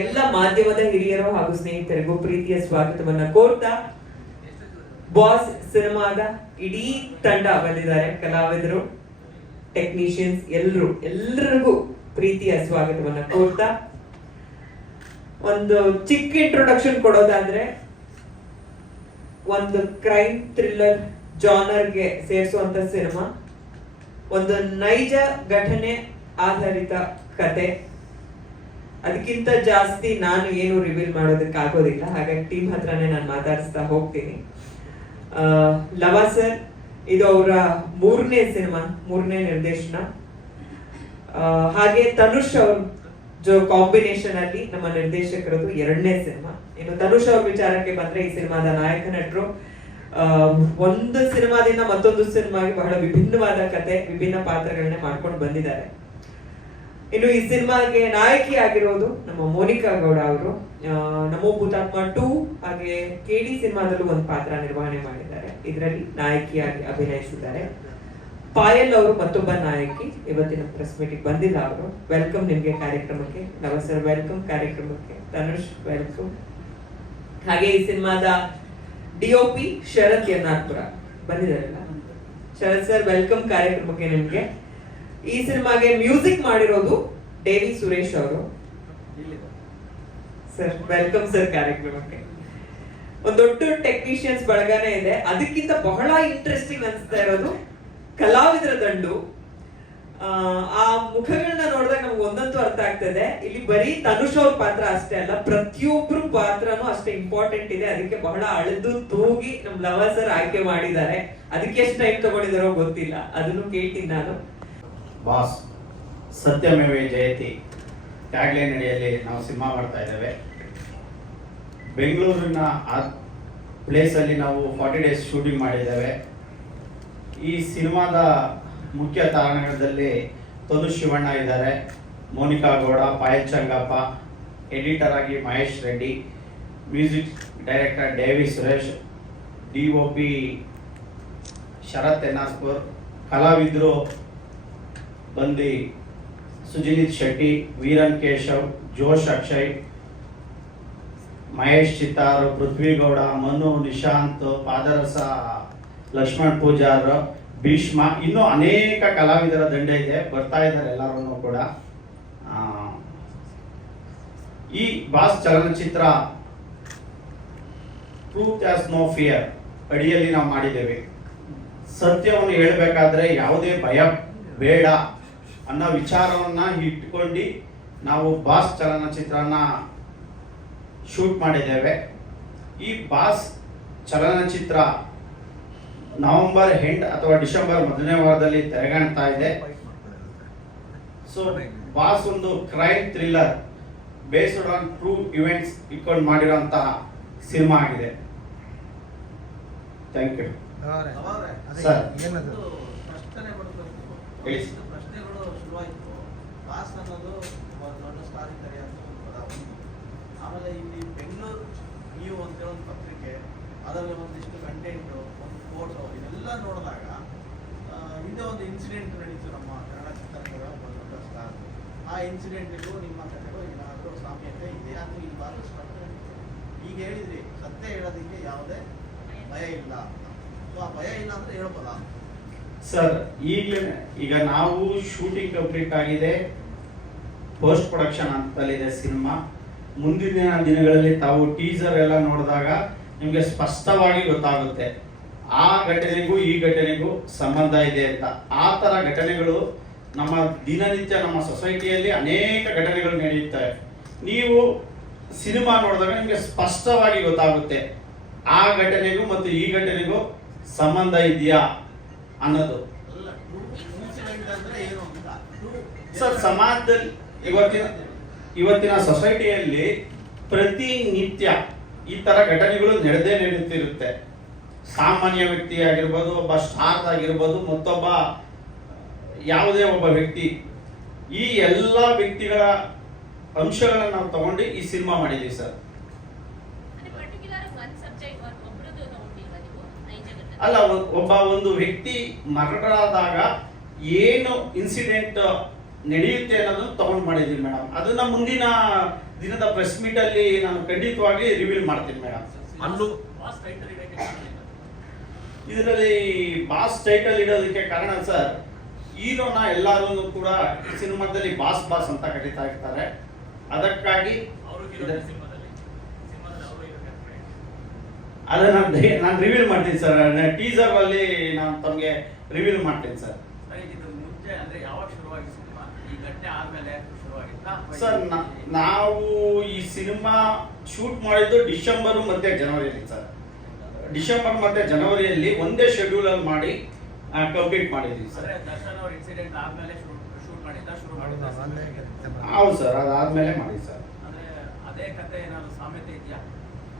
ಎಲ್ಲ ಮಾಧ್ಯಮದ ಹಿರಿಯರು ಹಾಗೂ ಸ್ನೇಹಿತರಿಗೂ ಪ್ರೀತಿಯ ಸ್ವಾಗತವನ್ನ ಕೋರ್ತಾ ಬಾಸ್ ಸಿನಿಮಾದ ಇಡೀ ತಂಡ ಬಂದಿದ್ದಾರೆ. ಕಲಾವಿದರು, ಟೆಕ್ನಿಷಿಯನ್ಸ್ ಎಲ್ಲರಿಗೂ ಪ್ರೀತಿಯ ಸ್ವಾಗತವನ್ನ ಕೋರ್ತಾ ಒಂದು ಚಿಕ್ಕ ಇಂಟ್ರೊಡಕ್ಷನ್ ಕೊಡೋದಾದ್ರೆ, ಒಂದು ಕ್ರೈಮ್ ಥ್ರಿಲ್ಲರ್ ಜಾನರ್ಗೆ ಸೇರಿಸುವಂತ ಸಿನಿಮಾ, ಒಂದು ನೈಜ ಘಟನೆ ಆಧಾರಿತ ಕತೆ. ಅದಕ್ಕಿಂತ ಜಾಸ್ತಿ ನಾನು ಏನು ರಿವೀಲ್ ಮಾಡೋದಕ್ಕೆ ಆಗೋದಿಲ್ಲ, ಹಾಗಾಗಿ ಟೀಮ್ ಹತ್ರನೇ ನಾನು ಮಾತಾಡಿಸ್ತಾ ಹೋಗ್ತೀನಿ. ಲವ ಸರ್, ಇದು ಅವರ ಮೂರನೇ ಸಿನಿಮಾ, ಮೂರನೇ ನಿರ್ದೇಶನ. ಹಾಗೆ ತನುಷ್ ಅವ್ರ ಕಾಂಬಿನೇಷನ್ ಅಲ್ಲಿ ನಮ್ಮ ನಿರ್ದೇಶಕರದು ಎರಡನೇ ಸಿನಿಮಾ. ಇನ್ನು ತನುಷ್ ಅವ್ರ ವಿಚಾರಕ್ಕೆ ಬಂದ್ರೆ, ಈ ಸಿನಿಮಾದ ನಾಯಕ ನಟರು ಒಂದು ಸಿನಿಮಾದಿಂದ ಮತ್ತೊಂದು ಸಿನಿಮಾಗೆ ಬಹಳ ವಿಭಿನ್ನವಾದ ಕತೆ, ವಿಭಿನ್ನ ಪಾತ್ರಗಳನ್ನ ಮಾಡ್ಕೊಂಡು ಬಂದಿದ್ದಾರೆ. ಇನ್ನು ಈ ಸಿನಿಮಾಗೆ ನಾಯಕಿ ಆಗಿರೋದು ನಮ್ಮ ಮೋನಿಕಾ ಗೌಡ ಅವರು. ನಮೋ ಭೂತಾತ್ಮ 2 ಹಾಗೆ KD ಸಿನಿಮಾದಲ್ಲೂ ಒಂದು ಪಾತ್ರ ನಿರ್ವಹಣೆ ಮಾಡಿದ್ದಾರೆ, ಇದರಲ್ಲಿ ನಾಯಕಿಯಾಗಿ ಅಭಿನಯಿಸಿದ್ದಾರೆ. ಪಾಯಲ್ ಅವರು ಮತ್ತೊಬ್ಬ ನಾಯಕಿ, ಇವತ್ತಿನ ಪ್ರೆಸ್ ಮೀಟಿಂಗ್ ಬಂದಿಲ್ಲ ಅವರು. ವೆಲ್ಕಮ್ ನಿಮ್ಗೆ ಕಾರ್ಯಕ್ರಮಕ್ಕೆ. ನವ ಸರ್ ವೆಲ್ಕಮ್ ಕಾರ್ಯಕ್ರಮಕ್ಕೆ. ತನುಷ್ ವೆಲ್ಕಮ್. ಹಾಗೆ ಈ ಸಿನಿಮಾದ DOP ಶರತ್ ಯನ್ನಾರ್ಪುರ ಬಂದಿದ್ದಾರಲ್ಲ, ಶರತ್ ಸರ್ ವೆಲ್ಕಮ್ ಕಾರ್ಯಕ್ರಮಕ್ಕೆ ನಿಮ್ಗೆ. ಈ ಸಿನಿಮಾಗೆ ಮ್ಯೂಸಿಕ್ ಮಾಡಿರೋದು ದೇವಿ ಸುರೇಶ್ ಅವರು. ಸರ್ ವೆಲ್ಕಮ್ ಸರ್ ಕಾರ್ಯಕ್ರಮಕ್ಕೆ. ಒಂದು ದೊಡ್ಡ ಟೆಕ್ನಿಷಿಯನ್ಸ್ ಬಳಗನೇ ಇದೆ. ಅದಕ್ಕಿಂತ ಬಹಳ ಇಂಟ್ರೆಸ್ಟಿಂಗ್ ಅನ್ಸ್ತಾ ಇರೋದು ಕಲಾವಿದರ ದಂಡು. ಆ ಮುಖಗಳನ್ನ ನೋಡಿದಾಗ ನಮ್ಗೆ ಒಂದಂತೂ ಅರ್ಥ ಆಗ್ತದೆ, ಇಲ್ಲಿ ಬರೀ ತನುಷ್ ಅವ್ರ ಪಾತ್ರ ಅಷ್ಟೇ ಅಲ್ಲ, ಪ್ರತಿಯೊಬ್ರು ಪಾತ್ರನೂ ಅಷ್ಟೇ ಇಂಪಾರ್ಟೆಂಟ್ ಇದೆ. ಅದಕ್ಕೆ ಬಹಳ ಅಳೆದು ತೂಗಿ ನಮ್ ಲವ ಸರ್ ಆಯ್ಕೆ ಮಾಡಿದ್ದಾರೆ. ಅದಕ್ಕೆ ಎಷ್ಟು ಟೈಮ್ ತಗೊಂಡಿದಾರೋ ಗೊತ್ತಿಲ್ಲ, ಅದನ್ನು ಕೇಳ್ತೀನಿ ನಾನು. ಬಾಸ್ ಸತ್ಯಮೇವೆ ಜಯತಿ ಟ್ಯಾಗ್ಲೈನ್ ಅಡಿಯಲ್ಲಿ ನಾವು ಸಿನಿಮಾ ಮಾಡ್ತಾ ಇದ್ದೇವೆ. ಬೆಂಗಳೂರಿನ ಪ್ಲೇಸಲ್ಲಿ ನಾವು 40 ಡೇಸ್ ಶೂಟಿಂಗ್ ಮಾಡಿದ್ದೇವೆ. ಈ ಸಿನಿಮಾದ ಮುಖ್ಯ ತಾರಣಗಳಲ್ಲಿ ತನುಷ್ ಶಿವಣ್ಣ ಇದ್ದಾರೆ, ಮೋನಿಕಾ ಗೌಡ, ಪಾಯಲ್ ಚಂಗಪ್ಪ, ಎಡಿಟರ್ ಆಗಿ ಮಹೇಶ್ ರೆಡ್ಡಿ, ಮ್ಯೂಸಿಕ್ ಡೈರೆಕ್ಟರ್ ದೇವಿ ಸುರೇಶ್, DOP ಶರತ್ ಎನ್ನಾರ್ಪುರ್, ಕಲಾವಿದರು ಬಂದು ಸುಜಿನಿತ್ ಶೆಟ್ಟಿ, ವೀರನ್ ಕೇಶವ್, ಜೋಶ್ ಅಕ್ಷಯ್, ಮಹೇಶ್ ಚಿತ್ತಾರ್, ಪೃಥ್ವಿ ಗೌಡ, ಮನು, ನಿಶಾಂತ್, ಪಾದರಸ, ಲಕ್ಷ್ಮಣ್ ಪೂಜಾರ್, ಭೀಷ್ಮ, ಇನ್ನೂ ಅನೇಕ ಕಲಾವಿದರ ದಂಡ ಇದೆ, ಬರ್ತಾ ಇದ್ದಾರೆ ಎಲ್ಲರೂ ಕೂಡ. ಈ ಬಾಸ್ ಚಲನಚಿತ್ರ ಟ್ರೂತ್ ಹ್ಯಾಸ್ ನೋ ಫಿಯರ್ ಅಡಿಯಲ್ಲಿ ನಾವು ಮಾಡಿದ್ದೇವೆ. ಸತ್ಯವನ್ನು ಹೇಳಬೇಕಾದ್ರೆ ಯಾವುದೇ ಭಯ ಬೇಡ ಅನ್ನೋ ವಿಚಾರವನ್ನ ಇಟ್ಕೊಂಡು ನಾವು ಬಾಸ್ ಚಲನಚಿತ್ರನ ಶೂಟ್ ಮಾಡಿದ್ದೇವೆ. ಈ ಬಾಸ್ ಚಲನಚಿತ್ರ ನವೆಂಬರ್ ಎಂಡ್ ಅಥವಾ ಡಿಸೆಂಬರ್ ಮೊದಲನೇ ವಾರದಲ್ಲಿ ತೆರೆಗಾಣ್ತಾ ಇದೆ. ಸೊ ಬಾಸ್ ಒಂದು crime thriller based on true events ಇಟ್ಕೊಂಡು ಮಾಡಿರುವಂತಹ ಸಿನಿಮಾ ಆಗಿದೆ. Thank you sir. ಹೇಳಿ ಸರ್. ಪ್ರಶ್ನೆಗಳು ಶುರುವಾಯಿತು. ಬಾಸ್ ಅನ್ನೋದು ದೊಡ್ಡ ಸ್ಟಾರ್ ಇದ್ದಾರೆ ಅಂತ ಒಂದು ಪದ. ಆಮೇಲೆ ಇಲ್ಲಿ ಬೆಂಗಳೂರು ನೀವು ಅಂತೇಳಿ ಒಂದು ಪತ್ರಿಕೆ, ಅದರಲ್ಲಿ ಒಂದಿಷ್ಟು ಕಂಟೆಂಟು, ಒಂದು ಫೋಟೋ, ಇದೆಲ್ಲ ನೋಡಿದಾಗ ಹಿಂದೆ ಒಂದು ಇನ್ಸಿಡೆಂಟ್ ನಡೀತು ನಮ್ಮ ಕನ್ನಡ ಚಿತ್ರರಂಗದ ಒಬ್ಬ ದೊಡ್ಡ ಸ್ಟಾರ್. ಆ ಇನ್ಸಿಡೆಂಟಿಗೂ ನಿಮ್ಮ ಕಥೆಗೂ ಏನಾದರೂ ಸಾಮ್ಯತೆ ಇದೆ ಅಂತ ಈ ಬಾರಿ ಈಗ ಹೇಳಿದ್ರಿ, ಸತ್ಯ ಹೇಳೋದಕ್ಕೆ ಯಾವುದೇ ಭಯ ಇಲ್ಲ. ಸೊ ಆ ಭಯ ಇಲ್ಲ ಅಂದ್ರೆ ಹೇಳ್ಬೋದಾ ಸರ್? ಈಗ ನಾವು ಶೂಟಿಂಗ್ ಕಂಪ್ಲೀಟ್ ಆಗಿದೆ, ಪೋಸ್ಟ್ ಪ್ರೊಡಕ್ಷನ್ ಅಂತಲ್ಲಿದೆ ಸಿನಿಮಾ. ಮುಂದಿನ ದಿನಗಳಲ್ಲಿ ತಾವು ಟೀಸರ್ ಎಲ್ಲ ನೋಡಿದಾಗ ನಿಮಗೆ ಸ್ಪಷ್ಟವಾಗಿ ಗೊತ್ತಾಗುತ್ತೆ ಆ ಘಟನೆಗೂ ಈ ಘಟನೆಗೂ ಸಂಬಂಧ ಇದೆ ಅಂತ. ಆ ಥರ ಘಟನೆಗಳು ನಮ್ಮ ದಿನನಿತ್ಯ ನಮ್ಮ ಸೊಸೈಟಿಯಲ್ಲಿ ಅನೇಕ ಘಟನೆಗಳು ನಡೆಯುತ್ತವೆ. ನೀವು ಸಿನಿಮಾ ನೋಡಿದಾಗ ನಿಮಗೆ ಸ್ಪಷ್ಟವಾಗಿ ಗೊತ್ತಾಗುತ್ತೆ ಆ ಘಟನೆಗೂ ಮತ್ತು ಈ ಘಟನೆಗೂ ಸಂಬಂಧ ಇದೆಯಾ ಅನ್ನೋದು. ಸರ್, ಸಮಾಜದಲ್ಲಿ ಇವತ್ತಿನ ಸೊಸೈಟಿಯಲ್ಲಿ ಪ್ರತಿನಿತ್ಯ ಈ ತರ ಘಟನೆಗಳು ನಡೆಯುತ್ತಿರುತ್ತೆ. ಸಾಮಾನ್ಯ ವ್ಯಕ್ತಿ ಆಗಿರ್ಬೋದು, ಒಬ್ಬ ಸ್ಟಾರ್ ಆಗಿರ್ಬೋದು, ಮತ್ತೊಬ್ಬ ಯಾವುದೇ ಒಬ್ಬ ವ್ಯಕ್ತಿ, ಈ ಎಲ್ಲ ವ್ಯಕ್ತಿಗಳ ಅಂಶಗಳನ್ನು ನಾವು ತಗೊಂಡು ಈ ಸಿನಿಮಾ ಮಾಡಿದ್ದೀವಿ ಸರ್. ಅಲ್ಲ, ಒಂದು ವ್ಯಕ್ತಿ ಮರ್ಡರ್ ಆದಾಗ ಏನು ಇನ್ಸಿಡೆಂಟ್ ನಡೆಯುತ್ತೆ ಅನ್ನೋದನ್ನ ತಗೊಂಡು ಮಾಡಿದೀವಿ ಮೇಡಮ್. ಅದನ್ನ ಮುಂದಿನ ದಿನದ ಪ್ರೆಸ್ ಮೀಟ್ ಅಲ್ಲಿ ನಾನು ಖಂಡಿತವಾಗಿ ರಿವೀಲ್ ಮಾಡ್ತೀನಿ ಮೇಡಮ್. ಅಲ್ಲೂ ಇದರಲ್ಲಿ ಬಾಸ್ ಟೈಟಲ್ ಇಡೋದಕ್ಕೆ ಕಾರಣ ಸರ್, ಹೀರೋನ ಎಲ್ಲರೂ ಕೂಡ ಸಿನಿಮಾದಲ್ಲಿ ಬಾಸ್ ಬಾಸ್ ಅಂತ ಕರೀತಾ ಇರ್ತಾರೆ. ಅದಕ್ಕಾಗಿ ಅದನ್ನ ನಾನು ರಿವೀಲ್ ಮಾಡ್ತೀನಿ ಸರ್. ಟೀಸರ್ ಅಲ್ಲಿ ನಾನು ತಮಗೆ ರಿವೀಲ್ ಮಾಡ್ತೀನಿ ಸರ್. ಸರ್ ನಾವು ಈ ಸಿನಿಮಾ ಶೂಟ್ ಮಾಡಿದ್ದು ಡಿಸೆಂಬರ್ ಮತ್ತೆ ಜನವರಿಯಲ್ಲಿ ಸರ್. ಡಿಸೆಂಬರ್ ಮತ್ತೆ ಜನವರಿಯಲ್ಲಿ ಒಂದೇ ಶೆಡ್ಯೂಲ್ ಅಲ್ಲಿ ಮಾಡಿ ಕಂಪ್ಲೀಟ್ ಮಾಡಿದ್ವಿ ಸರ್. ಹೌದು ಸರ್, ಅದಾದ್ಮೇಲೆ ಮಾಡಿ ಸರ್.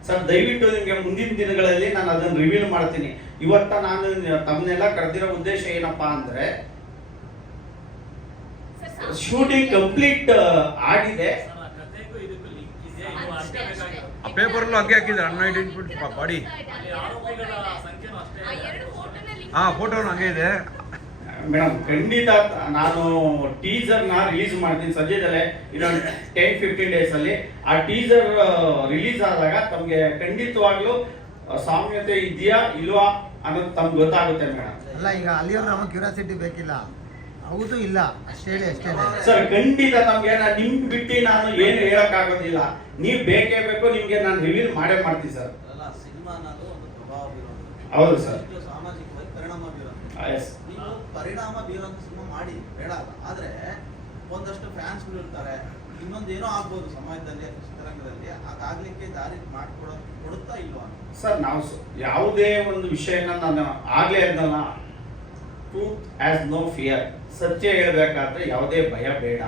ಸರ್ ದಯವಿಟ್ಟು ನಿಮಗೆ ಮುಂದಿನ ದಿನಗಳಲ್ಲಿ ನಾನು ಅದನ್ನು ರಿವೀಲ್ ಮಾಡ್ತೀನಿ. ಇವತ್ತ ನಾನು ತಮ್ಮನ್ನೆಲ್ಲ ಕರೆದಿರೋ ಉದ್ದೇಶ ಏನಪ್ಪಾ ಅಂದ್ರೆ, ಶೂಟಿಂಗ್ ಕಂಪ್ಲೀಟ್ ಆಗಿದೆ. ಆ ಪೇಪರ್ಲ್ಲೂ ಹಂಗೆ ಹಾಕಿದ್ರೆ ಅನ್ಐಡೆಂಟಿಫೈಡ್ ಬಾಡಿ. ಹಾ, ಫೋಟೋನು ಹಂಗೆ ಇದೆ ಮೇಡಮ್. ಖಂಡಿತ ನಾನು ಟೀಸರ್ ನ ರಿಲೀಸ್ ಮಾಡ್ತೀನಿ ಸದ್ಯದಲ್ಲೇ, ಇನ್ನೊಂದು 10-15 ಡೇಸ್ ಅಲ್ಲಿ. ಆ ಟೀಸರ್ ರಿಲೀಸ್ ಆದಾಗ ತಮ್ಗೆ ಖಂಡಿತವಾಗ್ಲೂ ಸಾಮ್ಯತೆ ಇದೆಯಾ ಇಲ್ವಾ ಅನ್ನೋದು ತಮ್ಗೆ ಗೊತ್ತಾಗುತ್ತೆ ಮೇಡಮ್. ಅಲ್ಲ, ಈಗ ಅಲ್ಲಿಯವ್ರು ನಮಗೆ ಕ್ಯೂರಿಯಾಸಿಟಿ ಬೇಕಿಲ್ಲ, ಹೌದು ಇಲ್ಲ ಅಷ್ಟೇ ಹೇಳಿ ಅಷ್ಟೇ. ಸರ್ ಖಂಡಿತ ತಮ್ಗೆ ನಿಮ್ ಬಿಟ್ಟು ನಾನು ಏನು ಹೇಳಕ್ ಆಗೋದಿಲ್ಲ. ನೀವು ಬೇಕೇ ಬೇಕು, ನಿಮ್ಗೆ ನಾನು ರಿವೀಲ್ ಮಾಡೇ ಮಾಡ್ತೀನಿ ಸರ್. ಅಲ್ಲ, ಸಿನಿಮಾ ಅನ್ನೋದು ಒಂದು ಪ್ರಭಾವ ಬೀರೋದು. ಹೌದು ಸರ್. ಸಾಮಾಜಿಕವಾಗಿ ಪರಿಣಾಮ ಬೀರೋದು. ನೀವು ಪರಿಣಾಮ ಬೀರೋಂಥ ಸಿನಿಮಾ ಮಾಡಿ ಬೇಡ ಅಲ್ಲ, ಆದ್ರೆ ಒಂದಷ್ಟು ಫ್ಯಾನ್ಸ್ಗಳು ಇರ್ತಾರೆ, ಇನ್ನೊಂದು ಏನೋ ಆಗ್ಬೋದು ಸಮಾಜದಲ್ಲಿ ಅಥವಾ ಚಿತ್ರರಂಗದಲ್ಲಿ, ಅದಾಗ್ಲಿಕ್ಕೆ ದಾರಿ ಕೊಡುತ್ತಾ ಇಲ್ವಾ ಸರ್? ನಾವು ಯಾವುದೇ ಒಂದು ವಿಷಯನ ನಾನು ಆಗ್ಲೇ ಇದ್ದಲ್ಲ, ಟ್ರೂತ್ ಹ್ಯಾಸ್ ನೋ ಫಿಯರ್. ಸತ್ಯ ಹೇಳಬೇಕಾದ್ರೆ ಯಾವುದೇ ಭಯ ಬೇಡ.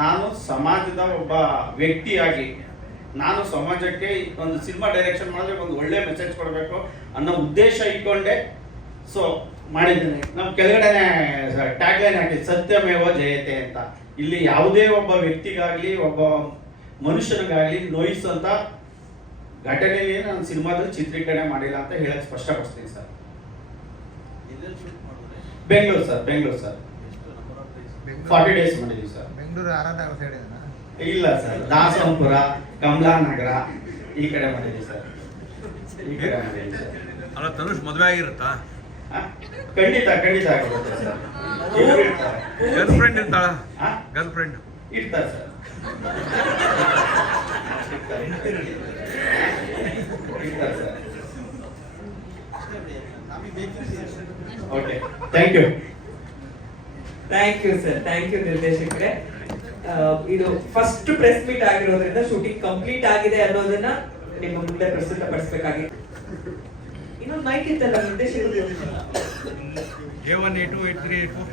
ನಾನು ಸಮಾಜದ ಒಬ್ಬ ವ್ಯಕ್ತಿಯಾಗಿ ನಾನು ಸಮಾಜಕ್ಕೆ ಒಂದು ಸಿನಿಮಾ ಡೈರೆಕ್ಷನ್ ಮಾಡಿದ್ರೆ ಒಂದು ಒಳ್ಳೆ ಮೆಸೇಜ್ ಕೊಡಬೇಕು ಅನ್ನೋ ಉದ್ದೇಶ ಇಟ್ಕೊಂಡೆ ಸೊ ಮಾಡಿದ್ದೀನಿ. ನಮ್ಮ ಕೆಳಗಡೆನೆ ಟ್ಯಾಗ್ಲೈನ್ ಹಾಕಿ ಸತ್ಯಮೇವ ಜಯತೆ ಅಂತ. ಇಲ್ಲಿ ಯಾವುದೇ ಒಬ್ಬ ವ್ಯಕ್ತಿಗಾಗ್ಲಿ ಒಬ್ಬ ಮನುಷ್ಯನಿಗಾಗ್ಲಿ ನೋಯಿಸುವಂತ ಘಟನೆಗೆ ನಾನು ಸಿನಿಮಾದಲ್ಲಿ ಚಿತ್ರೀಕರಣೆ ಮಾಡಿಲ್ಲ ಅಂತ ಹೇಳಕ್ ಸ್ಪಷ್ಟಪಡಿಸ್ತೀನಿ ಸರ್. ಎಲ್ಲೆಲ್ಲಿ ಶೂಟ್ ಮಾಡಿದ್ರೆ ಬೆಂಗಳೂರು ಸರ್, ಬೆಂಗಳೂರು ಸರ್. ಎಷ್ಟು ನಂಬರ್ ಆಫ್ ಡೇಸ್? 40 ಡೇಸ್ ಮಾಡಿದೀವಿ ಸರ್. ಬೆಂಗಳೂರು ಆರಾಧನಗರ ಸೈಡ್ ಇದೆನಾ? ಇಲ್ಲ ಸರ್, ದಾಸಂಪುರ, ಕಮಲಾನಗರ ಈ ಕಡೆ ಮಾಡಿದೀವಿ ಸರ್. ಈ ಕಡೆ ಮಾಡಿದೀವಿ ಸರ್. ಅಲ್ಲ, ತನುಷ್ ಮದುವೆ ಆಗಿರುತ್ತಾ? ಆ? ಖಂಡಿತ ಖಂಡಿತ ಆಗಿರುತ್ತೆ ಸರ್. ಇರ್ತಾರೆ. ಗರ್ಲ್ ಫ್ರೆಂಡ್ ಇರ್ತಾಳ? ಆ? ಗರ್ಲ್ ಫ್ರೆಂಡ್ ಇರ್ತಾರೆ ಸರ್. ಇರ್ತಾರೆ ಸರ್. ಅಷ್ಟೇ ಬಿಡಿ, ನಮಗೆ ಬೇಕಿತ್ತು. Okay, thank you. Thank you sir, thank you ನಿರ್ದೇಶಕರೇ. ಇದು ಫಸ್ಟ್ ಪ್ರೆಸ್ ಮೀಟ್ ಆಗಿರೋದ್ರಿಂದ ಶೂಟಿಂಗ್ ಕಂಪ್ಲೀಟ್ ಆಗಿದೆ ಅನ್ನೋದನ್ನ ನಿಮ್ಮ ಮುಂದೆ ಪ್ರಸ್ತುತಪಡಿಸಬೇಕಾಗಿ. ಇನ್ನೊಂದು ಮೈಕ್ ಇತ್ತಲ್ಲ ನಿರ್ದೇಶಕರು? A1 A2 A3 A4.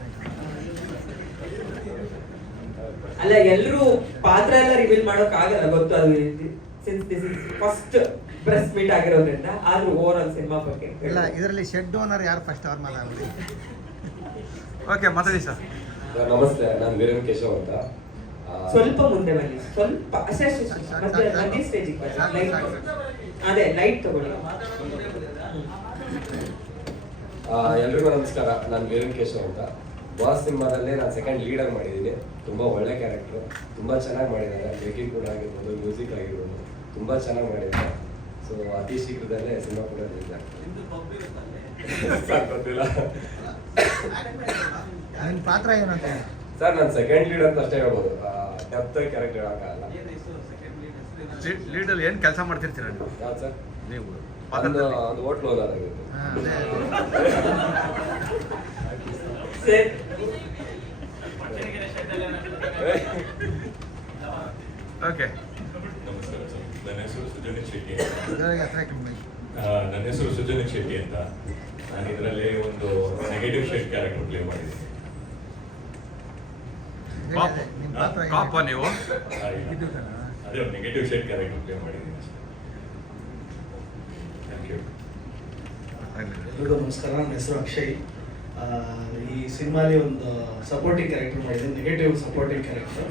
ಅಲ್ಲ, ಎಲ್ಲರೂ ಪಾತ್ರ ಎಲ್ಲ ರಿವೀಲ್ ಮಾಡೋಕ್ ಆಗಲ್ಲ, ಗೊತ್ತು. ಅದು since this is first press meet ಆಗಿರೋದ್ರಿಂದ. ಆದ್ರೂ ಓವರ್ ಆಲ್ ಸಿನಿಮಾ ಬಗ್ಗೆ ಇಲ್ಲ, ಇದರಲ್ಲಿ ಶೆಡ್ ಓನರ್ ಯಾರು ಫಸ್ಟ್ ಅವ್ರ ಮೇಲೆ ಆಗ್ಬಿಡಿ. ಓಕೆ, ಮಾತಾಡಿ ಸರ್. ನಮಸ್ತೆ, ನಾನು ವೀರೇನ್ ಕೇಶವ್ ಅಂತ. ಸ್ವಲ್ಪ ಮುಂದೆ ಬನ್ನಿ, ಸ್ವಲ್ಪ ಅಷ್ಟೇ ಮತ್ತೆ ಮಧ್ಯ ಸ್ಟೇಜಿಗೆ ಲೈಟ್, ಅದೇ ಲೈಟ್ ತಗೊಳ್ಳಿ. ಎಲ್ರಿಗೂ ನಮಸ್ಕಾರ, ನಾನು ವೀರೇನ್ ಕೇಶವ್ ಅಂತ. ಬಾಸ್ ಸಿನಿಮಾದಲ್ಲಿ ನಾನು ಸೆಕೆಂಡ್ ಲೀಡರ್ ಮಾಡಿದ್ದೀನಿ. ತುಂಬ ಒಳ್ಳೆ ಕ್ಯಾರೆಕ್ಟರ್, ತುಂಬ ಚೆನ್ನಾಗಿ ಮಾಡಿದ್ದಾರೆ. ಮೇಕಿಂಗ್ ಕೂಡ ಆಗಿರ್ಬೋದು, ಮ್ಯೂಸಿಕ್ ಆಗಿರ್ಬೋದು, ತುಂಬ ಚೆನ್ನಾಗಿ ಮಾಡಿದ್ದಾರೆ. ಸೊ ಅತಿ ಶೀಘ್ರದಲ್ಲೇ ಸಿನಿಮಾ ಕೂಡ ರಿಲೀಸ್ ಆಗ್ತದೆ. ನಿಮ್ದು ಪಬ್ ಇರುತ್ತಲ್ಲಿ ಸರ್ ಗೊತ್ತಿಲ್ಲ ನಿನ್ನ ಪಾತ್ರ ಏನು ಅಂತ ಹೇಳಿ. ಸರ್, ನಾನು ಸೆಕೆಂಡ್ ಲೀಡ್ ಅಂತ ಅಷ್ಟೇ ಹೇಳ್ಬೋದು. ಡೆಪ್ತ್ ಕ್ಯಾರೆಕ್ಟರ್ ಹೇಳೋಕ್ಕಾಗಲ್ಲ. ಏನು ಹೆಸರು ಸೆಕೆಂಡ್ ಲೀಡ್ ಹೆಸರು? ಲೀಡಲ್ಲಿ ಏನು ಕೆಲಸ ಮಾಡ್ತಿರ್ತೀರ ನೀವು? ಯಾವ್ದು ಸರ್? ನೀವು ಒಂದು ಪಾತ್ರದಲ್ಲಿ ಒಂದು ಹೋಟ್ಲ್ ಓನರ್ ಆಗಿರುತ್ತೆ. ಅದೇ ಸರ್, ಓಕೆ. ನಮಸ್ಕಾರ ಸರ್, ನನ್ನ ಹೆಸರು ಸುಜನಿತ್ ಶೆಟ್ಟಿ ಇದ್ರೊಳಗೆ ಹತ್ರ ಕಿಮ್ಮಿ. ನನ್ನ ಹೆಸರು ಸುಜನಿತ್ ಶೆಟ್ಟಿ ಅಂತ. ನಾನು ಇದರಲ್ಲಿ ಒಂದು ನೆಗೆಟಿವ್ ಶೇಡ್ ಕ್ಯಾರೆಕ್ಟರ್ ಪ್ಲೇ ಮಾಡಿದ್ದೀನಿ. ನಿಮ್ಮ ಪಾತ್ರ ಏನು? ಕಾಪ ನೀವು? ಇದು ಸರ್. ಅದೇ ಒಂದು ನೆಗೆಟಿವ್ ಶೇಡ್ ಕ್ಯಾರೆಕ್ಟರ್ ಪ್ಲೇ ಮಾಡಿದ್ದೀನಿ ಅಷ್ಟೇ. Thank you. ಎಲ್ರಿಗೂ ನಮಸ್ಕಾರ, ನನ್ನ ಹೆಸರು ಅಕ್ಷಯ್. ಈ ಸಿನಿಮಾಲಿ ಒಂದು ಸಪೋರ್ಟಿಂಗ್ ಕ್ಯಾರೆಕ್ಟರ್ ಮಾಡಿದ್ದೀನಿ, ನೆಗೆಟಿವ್ ಸಪೋರ್ಟಿಂಗ್ ಕ್ಯಾರೆಕ್ಟರ್.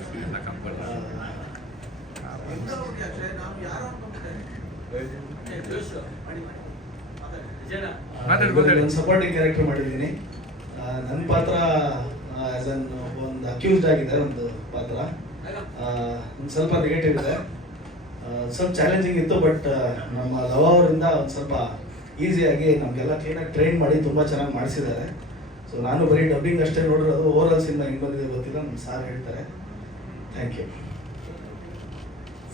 ಇಂಥ ಬಗ್ಗೆ ಅಕ್ಷಯ್, ನಾವು ಯಾರು ಅನ್ಕೊಂಡ್ಬಿಟ್ಟೆ? ಜೋಶ್ ಮಾಡಿ ಮಾತಾಡಿ. ಒಂದು ಸಪೋರ್ಟಿಂಗ್ ಕ್ಯಾರೆಕ್ಟರ್ ಮಾಡಿದ್ದೀನಿ. ನನ್ನ ಪಾತ್ರ ಆಸ್ ಒಂದು ಅಕ್ಯೂಸ್ಡ್ ಆಗಿದೆ. ಒಂದು ಪಾತ್ರ ಒಂದು ಸ್ವಲ್ಪ ನೆಗೆಟಿವ್ ಇದೆ. ಸ್ವಲ್ಪ ಚಾಲೆಂಜಿಂಗ್ ಇತ್ತು, ಬಟ್ ನಮ್ಮ ಲವ ಅವರಿಂದ ಒಂದು ಸ್ವಲ್ಪ ಈಸಿಯಾಗಿ ನಮಗೆಲ್ಲ ಕ್ಲೀನಾಗಿ ಟ್ರೈನ್ ಮಾಡಿ ತುಂಬ ಚೆನ್ನಾಗಿ ಮಾಡಿಸಿದ್ದಾರೆ. ಸೊ ನಾನು ಬರೀ ಡಬ್ಬಿಂಗ್ ಅಷ್ಟೇ ನೋಡಿರೋದು, ಓವರ್ ಆಲ್ ಸಿನಿಮಾ ಹೆಂಗೆ ಬಂದಿದೆ ಗೊತ್ತಿಲ್ಲ, ನಮ್ಮ ಸಾರ್ ಹೇಳ್ತಾರೆ. Thank you.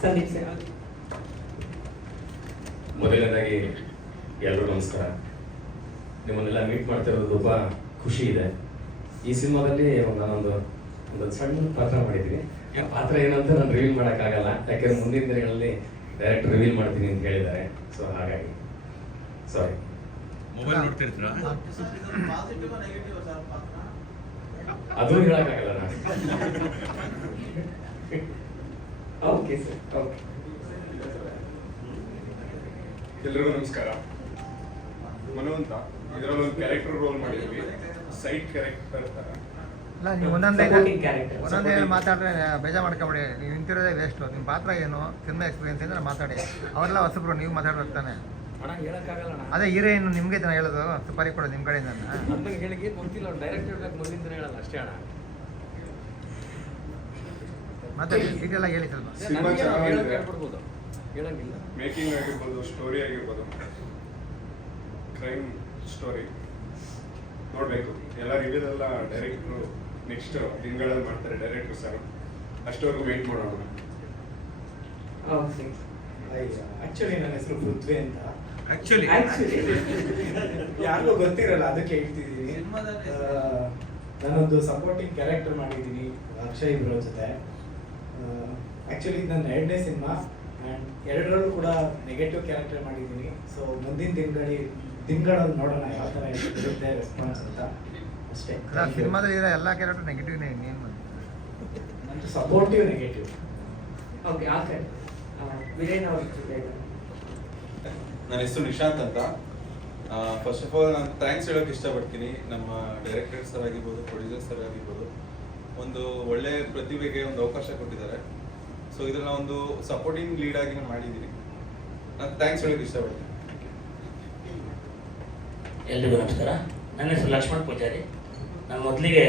ಸಂದೀಪ್ ಸರ್. ಮೊದಲನೇದಾಗಿ ಎಲ್ಲರೂ ನಮಸ್ಕಾರ. ನಿಮ್ಮನ್ನೆಲ್ಲ ಮೀಟ್ ಮಾಡ್ತಿರೋದು ತುಂಬ ಖುಷಿ ಇದೆ. ಈ ಸಿನಿಮಾದಲ್ಲಿ ನಾನೊಂದು ಸಣ್ಣ ಪಾತ್ರ ಮಾಡಿದ್ದೀನಿ. ಆ ಪಾತ್ರ ಏನಂತ ನಾನು ರಿವೀಲ್ ಮಾಡೋಕ್ಕಾಗಲ್ಲ, ಯಾಕೆಂದ್ರೆ ಮುಂದಿನ ದಿನಗಳಲ್ಲಿ ಡೈರೆಕ್ಟ್ ರಿವೀಲ್ ಮಾಡ್ತೀನಿ ಅಂತ ಹೇಳಿದ್ದಾರೆ. ಸೊ ಹಾಗಾಗಿ ಸಾರಿ. ಮೊಬೈಲ್ ನೋಡ್ತಿರ್ತೀರಾ? ಪಾಸಿಟಿವ್ ನೆಗೆಟಿವ್ ಸರ್ ಪಾತ್ರ ಅದು ಹೇಳಕ್ಕಾಗಲ್ಲ ನಾನು. Okay sir, okay. ಎಲ್ರಿಗೂ ನಮಸ್ಕಾರ. ಮನು ಅಂತ ಇದರಲ್ಲಿ ಒಂದು ಕ್ಯಾರೆಕ್ಟರ್ ರೋಲ್ ಮಾಡಿದ್ವಿ, ಸೈಡ್ ಕ್ಯಾರೆಕ್ಟರ್ ತರ. ಇಲ್ಲ, ನೀವು ಒಂದೊಂದೇ Supporting character. ಒಂದೊಂದೇ ಮಾಡ್ಕೊಂಡ್ರೆ ಬೇಜಾರು ಮಾಡ್ಕೊಬೇಡಿ. ನೀವು ನಿಂತಿರೋದೇ ವೇಸ್ಟು. ನಿಮ್ಮ ಪಾತ್ರ ಏನು, ಸಿನಿಮಾ ಎಕ್ಸ್ಪೀರಿಯನ್ಸ್ ಅಂದರೆ ಮಾತಾಡಿ. ಅವರೆಲ್ಲ ಹೊಸಬ್ರು, ನೀವು ಮಾತಾಡ್ಬೇಕು ತಾನೆ. ಅಣ್ಣ ಹೇಳಕ್ಕಾಗಲ್ಲ. ಅದೇ ಹೀರೋಯಿನ್ ನಿಮಗೆ ಜನ ಹೇಳೋದು, ಸುಪಾರಿ ಕೊಡೋದು ನಿಮ್ಮ ಕಡೆಯಿಂದ. ನಮಗೆ ಹೇಳಿಕೆ ಗೊತ್ತಿಲ್ಲ, ಡೈರೆಕ್ಟ್ ಹೇಳ್ಬೇಕು, ಮುಂದಿನ ದಿನ ಹೇಳಲ್ಲ ಅಷ್ಟೇ ಅಣ್ಣ. ಮತ್ತೆ ಡೀಟೇಲ್ ಆಗಿ ಹೇಳಿ ಸ್ವಲ್ಪ. ಸಿನಿಮಾ ಚೆನ್ನಾಗಿದೆ, ಹೇಳ್ಬಿಡ್ಬೋದು, ಹೇಳಂಗಿಲ್ಲ. ಮೇಕಿಂಗ್ ಆಗಿರ್ಬೋದು, ಸ್ಟೋರಿ ಆಗಿರ್ಬೋದು, ಕ್ರೈಮ್ ಸ್ಟೋರಿ ನೋಡ್ಬೇಕು. ಎಲ್ಲ ರಿವ್ಯೂಲ್ ಎಲ್ಲ ಡೈರೆಕ್ಟ್ರು ನೆಕ್ಸ್ಟ್ ದಿನಗಳಲ್ಲಿ ಮಾಡ್ತಾರೆ ಡೈರೆಕ್ಟ್ರು ಸರ್. ಅಷ್ಟವರೆಗೂ ವೇಟ್ ಮಾಡೋಣ. ಓಕೆ. ಆ್ಯಕ್ಚುಲಿ ನನ್ನ ಹೆಸರು ಪೃಥ್ವಿ ಅಂತ. ಆಕ್ಚುಲಿ ಯಾರಿಗೂ ಗೊತ್ತಿರಲ್ಲ, ಅದಕ್ಕೆ ಹೇಳ್ತಿದ್ದೀನಿ. ಸಿನಿಮಾದಲ್ಲಿ ನಾನೊಂದು ಸಪೋರ್ಟಿಂಗ್ ಕ್ಯಾರೆಕ್ಟರ್ ಮಾಡಿದ್ದೀನಿ ಅಕ್ಷಯ್ ಬ್ರೋ ಜೊತೆ. ಆ್ಯಕ್ಚುಲಿ ಇದು ನನ್ನ 2ನೇ ಸಿನಿಮಾ ಆ್ಯಂಡ್ 2ರಲ್ಲೂ ಕೂಡ ನೆಗೆಟಿವ್ ಕ್ಯಾರೆಕ್ಟರ್ ಮಾಡಿದ್ದೀನಿ. ಸೊ ಮುಂದಿನ ದಿನಗಳಲ್ಲಿ ನೋಡೋಣ ಯಾವ ಥರ ಇರುತ್ತೆ ರೆಸ್ಪಾನ್ಸ್ ಅಂತ ಅಷ್ಟೇ. ಸಿನಿಮಾದಲ್ಲಿ ಇರೋ ಎಲ್ಲ ಕ್ಯಾರೆಕ್ಟರ್ ನೆಗೆಟಿವ್ನೇ, ಇನ್ನೇನು ಬಂದಿದೆ. ನಂದು ಸಪೋರ್ಟಿವ್ ನೆಗೆಟಿವ್. ಓಕೆ, ಆ ಸರ್. ವಿರೇನ್ ಅವ್ರ ಜೊತೆ ಇದ್ದಾರೆ. ನನ್ನ ಹೆಸರು ನಿಶಾಂತ್ ಅಂತ. ಫಸ್ಟ್ ಆಫ್ ಆಲ್ ನಾನು ಥ್ಯಾಂಕ್ಸ್ ಹೇಳೋಕೆ ಇಷ್ಟಪಡ್ತೀನಿ ನಮ್ಮ ಡೈರೆಕ್ಟರ್ ಸರ್ ಆಗಿರ್ಬೋದು, ಪ್ರೊಡ್ಯೂಸರ್ ಸರ್ ಆಗಿರ್ಬೋದು. ಒಂದು ಒಳ್ಳೆ ಪ್ರತಿಭೆಗೆ ಒಂದು ಅವಕಾಶ ಕೊಟ್ಟಿದ್ದಾರೆ. ಸೊ ಇದನ್ನ ಒಂದು ಸಪೋರ್ಟಿಂಗ್ ಲೀಡ್ ಆಗಿ ನಾನು ಮಾಡಿದ್ದೀನಿ. ನಾನು ಥ್ಯಾಂಕ್ಸ್ ಹೇಳೋಕೆ ಇಷ್ಟಪಡ್ತೀನಿ. ಎಲ್ರಿಗೂ ನಮಸ್ಕಾರ. ನನ್ನ ಹೆಸರು ಲಕ್ಷ್ಮಣ್ ಪೂಜಾರಿ. ನಾನು ಮೊದಲಿಗೆ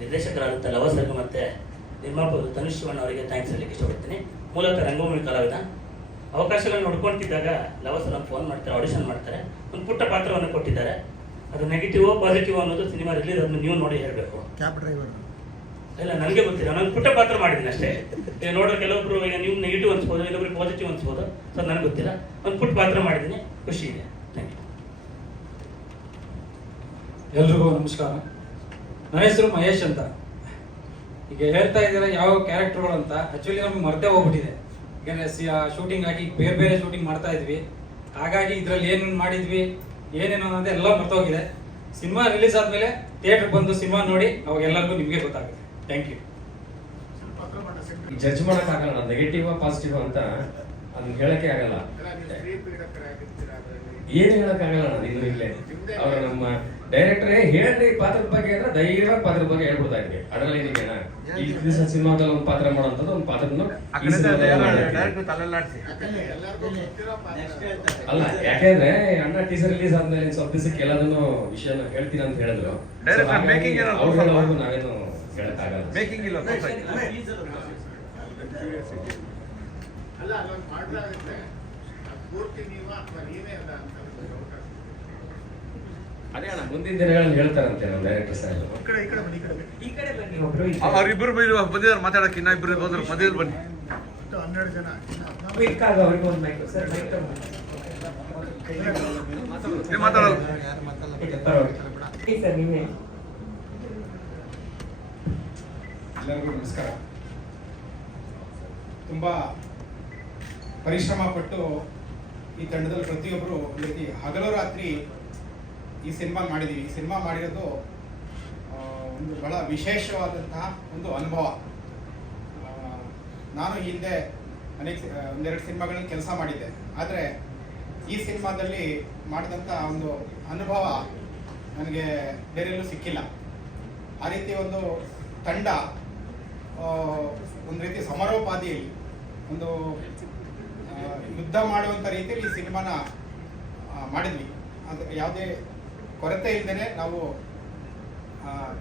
ನಿರ್ದೇಶಕರಾದಂಥ ಲವ ಸರ್ಗು ಮತ್ತು ನಿರ್ಮಾಪಕ ತನುಷ್ ಶಿವಣ್ಣ ಅವರಿಗೆ ಥ್ಯಾಂಕ್ಸ್ ಹೇಳಲಿಕ್ಕೆ ಇಷ್ಟಪಡ್ತೀನಿ. ಮೂಲತಃ ರಂಗಭೂಮಿ ಕಲಾವಿದ. ಅವಕಾಶಗಳನ್ನ ನೋಡ್ಕೊಳ್ತಿದ್ದಾಗ ಲವ ಸರ್ ಒಂದು ಫೋನ್ ಮಾಡ್ತಾರೆ, ಆಡಿಷನ್ ಮಾಡ್ತಾರೆ, ಒಂದು ಪುಟ್ಟ ಪಾತ್ರವನ್ನು ಕೊಟ್ಟಿದ್ದಾರೆ. ಅದು ನೆಗೆಟಿವ್ ಪಾಸಿಟಿವ್ ಅನ್ನೋದು ಸಿನಿಮಾ ರಿಲೀಸ್ ಅದನ್ನು ನೀವು ನೋಡಿ ಹೇಳಬೇಕು. ಕ್ಯಾಬ್ ಡ್ರೈವರ್ ಇಲ್ಲ, ನನಗೆ ಗೊತ್ತಿಲ್ಲ, ನಾನು ಪುಟ್ಟ ಪಾತ್ರ ಮಾಡಿದ್ದೀನಿ ಅಷ್ಟೇ. ಈಗ ನೋಡೋ ಕೆಲವೊಬ್ರು ಈಗ ನೀವು ನೆಗೆಟಿವ್ ಅನ್ಸ್ಬೋದು, ಇನ್ನೊಬ್ರಿಗೆ ಪಾಸಿಟಿವ್ ಅನ್ಸ್ಬೋದು. ಸೊ ನನಗೆ ಗೊತ್ತಿಲ್ಲ, ಒಂದು ಪುಟ್ಟ ಪಾತ್ರ ಮಾಡಿದ್ದೀನಿ, ಖುಷಿ ಇದೆ. Thank you. ಎಲ್ರಿಗೂ ನಮಸ್ಕಾರ. ನನ್ನ ಹೆಸರು ಮಹೇಶ್ ಅಂತ. ಈಗ ಹೇಳ್ತಾ ಇದ್ದೀರಾ ಯಾವ ಕ್ಯಾರೆಕ್ಟರ್ಗಳು ಅಂತ. ಆ್ಯಕ್ಚುಲಿ ನಮಗೆ ಮರ್ತೇ ಹೋಗ್ಬಿಟ್ಟಿದೆ. ಯಾಕಂದರೆ ಶೂಟಿಂಗ್ ಆಗಿ ಬೇರೆ ಬೇರೆ ಶೂಟಿಂಗ್ ಮಾಡ್ತಾ ಇದ್ವಿ. ಹಾಗಾಗಿ ಇದರಲ್ಲಿ ಏನೇನು ಮಾಡಿದ್ವಿ, ಏನೇನು ಅನ್ನೋದು ಎಲ್ಲ ಮರ್ತೋಗಿದೆ. ಸಿನಿಮಾ ರಿಲೀಸ್ ಆದಮೇಲೆ ಥಿಯೇಟ್ರಿಗೆ ಬಂದು ಸಿನಿಮಾ ನೋಡಿ ಅವಾಗ ಎಲ್ಲರಿಗೂ ನಿಮಗೆ ಗೊತ್ತಾಗುತ್ತೆ. Thank you. ಜಡ್ಜ್ ಮಾಡೋಕ್ಕಾಗಲ್ಲ, ನೆಗೆಟಿವ್ ಪಾಸಿಟಿವ್ ಅಂತ ಅದನ್ನ ಹೇಳಕ್ಕೆ ಆಗಲ್ಲ. ಏನು ಹೇಳಕ್ಕಾಗಲ್ಲ ನಾನು ಇನ್ನು ಇಲ್ಲೇ. ಅವ್ರು ನಮ್ಮ ಡೈರೆಕ್ಟರ್ ಹೇಳ್ರಿ ಪಾತ್ರದ ಬಗ್ಗೆ ಅಂದ್ರೆ ಧೈರ್ಯವಾಗಿ ಪಾತ್ರದ ಬಗ್ಗೆ ಹೇಳ್ಬಿಡ್ತಾ ಇದ್ವಿ. ಅದರಲ್ಲಿ ಏನಿಗೆನಾ ಈ ದಿವಸ ಸಿನಿಮಾದಲ್ಲಿ ಒಂದು ಪಾತ್ರ ಮಾಡೋಂಥದ್ದು ಒಂದು ಪಾತ್ರನ ಅಲ್ಲ, ಯಾಕೆಂದ್ರೆ ಅಣ್ಣ ಟೀಸರ್ ರಿಲೀಸ್ ಆದ್ಮೇಲೆ ಸ್ವಲ್ಪ ದಿವಸಕ್ಕೆ ಎಲ್ಲದನ್ನು ವಿಷಯನ ಹೇಳ್ತೀನಿ ಅಂತ ಹೇಳಿದ್ರು. ಅವ್ರು ಹೇಳೋವರೆಗೂ ನಾವೇನು ಹೇಳಕ್ಕಾಗಲ್ಲ. ಮೇಕಿಂಗ್ ಇಲ್ಲ, ಅದೇ ಅಣ್ಣ ಮುಂದಿನ ದಿನಗಳಲ್ಲಿ ಹೇಳ್ತಾರಂತೆ ನಮ್ಮ ಡೈರೆಕ್ಟರ್ ಸರ್. ಈ ಕಡೆ ಬನ್ನಿ ಒಬ್ರು. ಅವ್ರಿಬ್ರು ಬಂದಿದ್ದಾರೆ ಮಾತಾಡಕ್ಕೆ, ಇನ್ನ ಇಬ್ರು ಬಂದ್ರು. ಮಧ್ಯದಲ್ಲಿ ಬನ್ನಿ. 12 ಜನ. ಕ್ವಿಕ್ ಆಗಿ ಅವ್ರಿಗೆ ಒಂದು ಮೈಕ್ ಸರ್, ಮೈಕ್ ತಗೊಂಡು ಮಾತಾಡಲ್ಲ. ಯಾರು ಮಾತಾಡಲ್ಲ. ಸರ್ ನೀವೇ. ಎಲ್ಲರಿಗೂ ನಮಸ್ಕಾರ. ತುಂಬ ಪರಿಶ್ರಮ ಪಟ್ಟು ಈ ತಂಡದಲ್ಲಿ ಪ್ರತಿಯೊಬ್ಬರು ಒಂದು ರೀತಿ ಹಗಲು ರಾತ್ರಿ ಈ ಸಿನಿಮಾ ಮಾಡಿದ್ದೀವಿ. ಈ ಸಿನಿಮಾ ಮಾಡಿರೋದು ಒಂದು ಬಹಳ ವಿಶೇಷವಾದಂತಹ ಒಂದು ಅನುಭವ. ನಾನು ಹಿಂದೆ ಒಂದೆರಡು ಸಿನಿಮಾಗಳಲ್ಲಿ ಕೆಲಸ ಮಾಡಿದ್ದೆ, ಆದರೆ ಈ ಸಿನಿಮಾದಲ್ಲಿ ಮಾಡಿದಂಥ ಒಂದು ಅನುಭವ ನನಗೆ ಬೇರೆಲ್ಲೂ ಸಿಕ್ಕಿಲ್ಲ. ಆ ರೀತಿ ಒಂದು ತಂಡ ಒಂದು ರೀತಿ ಸಮರೋಪಾದಿಯಲ್ಲಿ ಒಂದು ಯುದ್ಧ ಮಾಡುವಂಥ ರೀತಿಯಲ್ಲಿ ಈ ಸಿನಿಮಾನ ಮಾಡಿದ್ವಿ. ಅದು ಯಾವುದೇ ಕೊರತೆ ಇಲ್ಲದೇ ನಾವು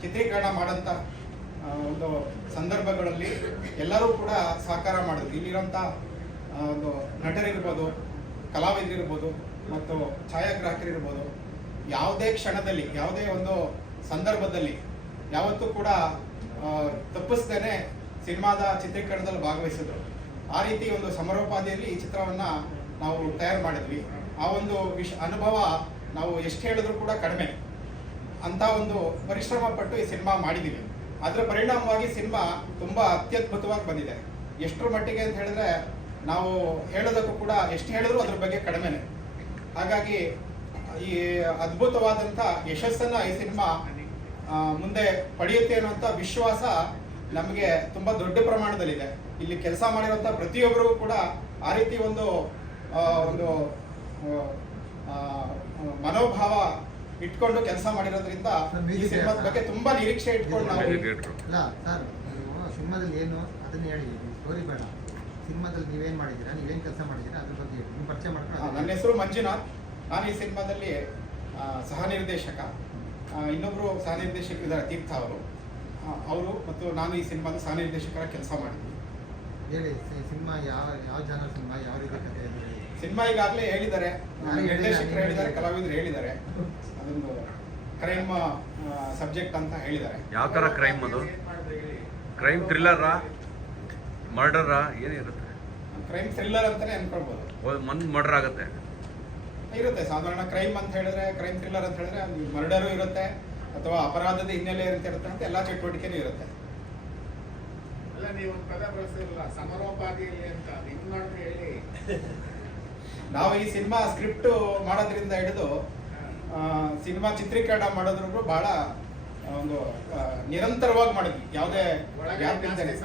ಚಿತ್ರೀಕರಣ ಮಾಡೋಂಥ ಒಂದು ಸಂದರ್ಭಗಳಲ್ಲಿ ಎಲ್ಲರೂ ಕೂಡ ಸಹಕಾರ ಮಾಡಿದ್ವಿ. ಇಲ್ಲಿರೋಂಥ ಒಂದು ನಟರಿರ್ಬೋದು, ಕಲಾವಿದರಿರ್ಬೋದು ಮತ್ತು ಛಾಯಾಗ್ರಾಹಕರಿರ್ಬೋದು, ಯಾವುದೇ ಕ್ಷಣದಲ್ಲಿ ಯಾವುದೇ ಒಂದು ಸಂದರ್ಭದಲ್ಲಿ ಯಾವತ್ತೂ ಕೂಡ ತಪ್ಪಿಸ್ದೇನೆ ಸಿನಿಮಾದ ಚಿತ್ರೀಕರಣದಲ್ಲಿ ಭಾಗವಹಿಸಿದ್ರು. ಆ ರೀತಿ ಒಂದು ಸಮರೋಪಾದಿಯಲ್ಲಿ ಈ ಚಿತ್ರವನ್ನು ನಾವು ತಯಾರು ಮಾಡಿದ್ವಿ. ಆ ಒಂದು ಅನುಭವ ನಾವು ಎಷ್ಟು ಹೇಳಿದ್ರು ಕೂಡ ಕಡಿಮೆ ಅಂತ ಒಂದು ಪರಿಶ್ರಮ ಪಟ್ಟು ಈ ಸಿನಿಮಾ ಮಾಡಿದ್ದೀವಿ. ಅದರ ಪರಿಣಾಮವಾಗಿ ಸಿನಿಮಾ ತುಂಬ ಅತ್ಯದ್ಭುತವಾಗಿ ಬಂದಿದೆ. ಎಷ್ಟರ ಮಟ್ಟಿಗೆ ಅಂತ ಹೇಳಿದ್ರೆ ನಾವು ಹೇಳೋದಕ್ಕೂ ಕೂಡ ಎಷ್ಟು ಹೇಳಿದ್ರು ಅದ್ರ ಬಗ್ಗೆ ಕಡಿಮೆನೆ. ಹಾಗಾಗಿ ಈ ಅದ್ಭುತವಾದಂಥ ಯಶಸ್ಸನ್ನು ಈ ಸಿನಿಮಾ ಮುಂದೆ ಪಡೆಯುತ್ತೆ ಅನ್ನುವಂಥ ವಿಶ್ವಾಸ ನಮಗೆ ತುಂಬ ದೊಡ್ಡ ಪ್ರಮಾಣದಲ್ಲಿದೆ. ಇಲ್ಲಿ ಕೆಲಸ ಮಾಡಿರುವಂಥ ಪ್ರತಿಯೊಬ್ಬರಿಗೂ ಕೂಡ ಆ ರೀತಿ ಒಂದು ಮನೋಭಾವ ಇಟ್ಕೊಂಡು ಕೆಲಸ ಮಾಡಿರೋದ್ರಿಂದ ಈ ಸಿನಿಮಾದ ಬಗ್ಗೆ ತುಂಬಾ ನಿರೀಕ್ಷೆ ಇಟ್ಕೊಂಡು ನಾವು ಇಲ್ಲ ಸರ್, ನೀವು ಸಿನಿಮಾದಲ್ಲಿ ಏನು ಅದನ್ನ ಹೇಳಿ, ಸ್ಟೋರಿ ಬೇಡ. ಸಿನಿಮಾದಲ್ಲಿ ನೀವೇನು ಮಾಡಿದ್ದೀರಾ, ನೀವೇನು ಕೆಲಸ ಮಾಡಿದ್ದೀರಾ ಅದ್ರ ಬಗ್ಗೆ ನೀವು ಪರಿಚಯ ಮಾಡ್ಕೊಂಡು. ನನ್ನ ಹೆಸರು ಮಂಜುನಾಥ್. ನಾನು ಈ ಸಿನಿಮಾದಲ್ಲಿ ಸಹ ನಿರ್ದೇಶಕ. ಇನ್ನೊಬ್ಬರು ಸಹ ನಿರ್ದೇಶಕರಿದ್ದಾರೆ, ತೀರ್ಥ ಅವರು ಮತ್ತು ನಾನು ಈ ಸಿನಿಮಾದ ಸಹ ನಿರ್ದೇಶಕರ ಕೆಲಸ ಮಾಡಿದ್ವಿ. ಹೇಳಿ, ಸಿನಿಮಾ ಯಾವ ಜಾನರ್ ಸಿನಿಮಾ, ಯಾವ ರೀತಿ ಕಥೆ? ಸಿನಿಮಾ ಈಗಾಗಲೇ ಹೇಳಿದ್ದಾರೆ, ನಿರ್ದೇಶಕರು ಹೇಳಿದ್ದಾರೆ, ಕಲಾವಿದರು ಹೇಳಿದ್ದಾರೆ. ಅದೊಂದು ಕ್ರೈಮ್ ಸಬ್ಜೆಕ್ಟ್ ಅಂತ ಹೇಳಿದ್ದಾರೆ. ಯಾವ ಥರ ಕ್ರೈಮ್ ಅದು? ಕ್ರೈಮ್ ಥ್ರಿಲ್ಲರಾ, ಮರ್ಡರಾ, ಏನಿರುತ್ತೆ? ಕ್ರೈಮ್ ಥ್ರಿಲ್ಲರ್ ಅಂತಾನೆ ಅನ್ಕೊಳ್ಬೋದು. ಒಂದು ಮರ್ಡರ್ ಆಗುತ್ತೆ ಇರುತ್ತೆ. ಸಾಧಾರಣ ಕ್ರೈಮ್ ಅಂತ ಹೇಳಿದ್ರೆ, ಕ್ರೈಮ್ ಥ್ರಿಲ್ಲರ್ ಅಂತ ಹೇಳಿದ್ರೆ ಮರ್ಡರು ಇರುತ್ತೆ ಅಥವಾ ಅಪರಾಧದ ಹಿನ್ನೆಲೆ ಇರುತ್ತೆ ಅಂತ ಎಲ್ಲ ಚಟುವಟಿಕೆನೂ ಇರುತ್ತೆ. ಅಲ್ಲ, ನೀವು ಒಂದು ಪದ ಬಳಸಿರಲ್ಲ, ಸಮರೋಪಾದಿಯಲ್ಲಿ ಅಂತ, ನಿಮ್ಮ ಹೇಳಿ. ನಾವು ಈ ಸಿನಿಮಾ ಸ್ಕ್ರಿಪ್ಟ್ ಮಾಡೋದ್ರಿಂದ ಹಿಡಿದು ಸಿನಿಮಾ ಚಿತ್ರೀಕರಣ ಮಾಡೋದ್ರೂ ಬಹಳ ಒಂದು ನಿರಂತರವಾಗಿ ಮಾಡಿದ್ವಿ. ಯಾವುದೇ ಗ್ಯಾಪ್ ಇಲ್ದೇನೆ.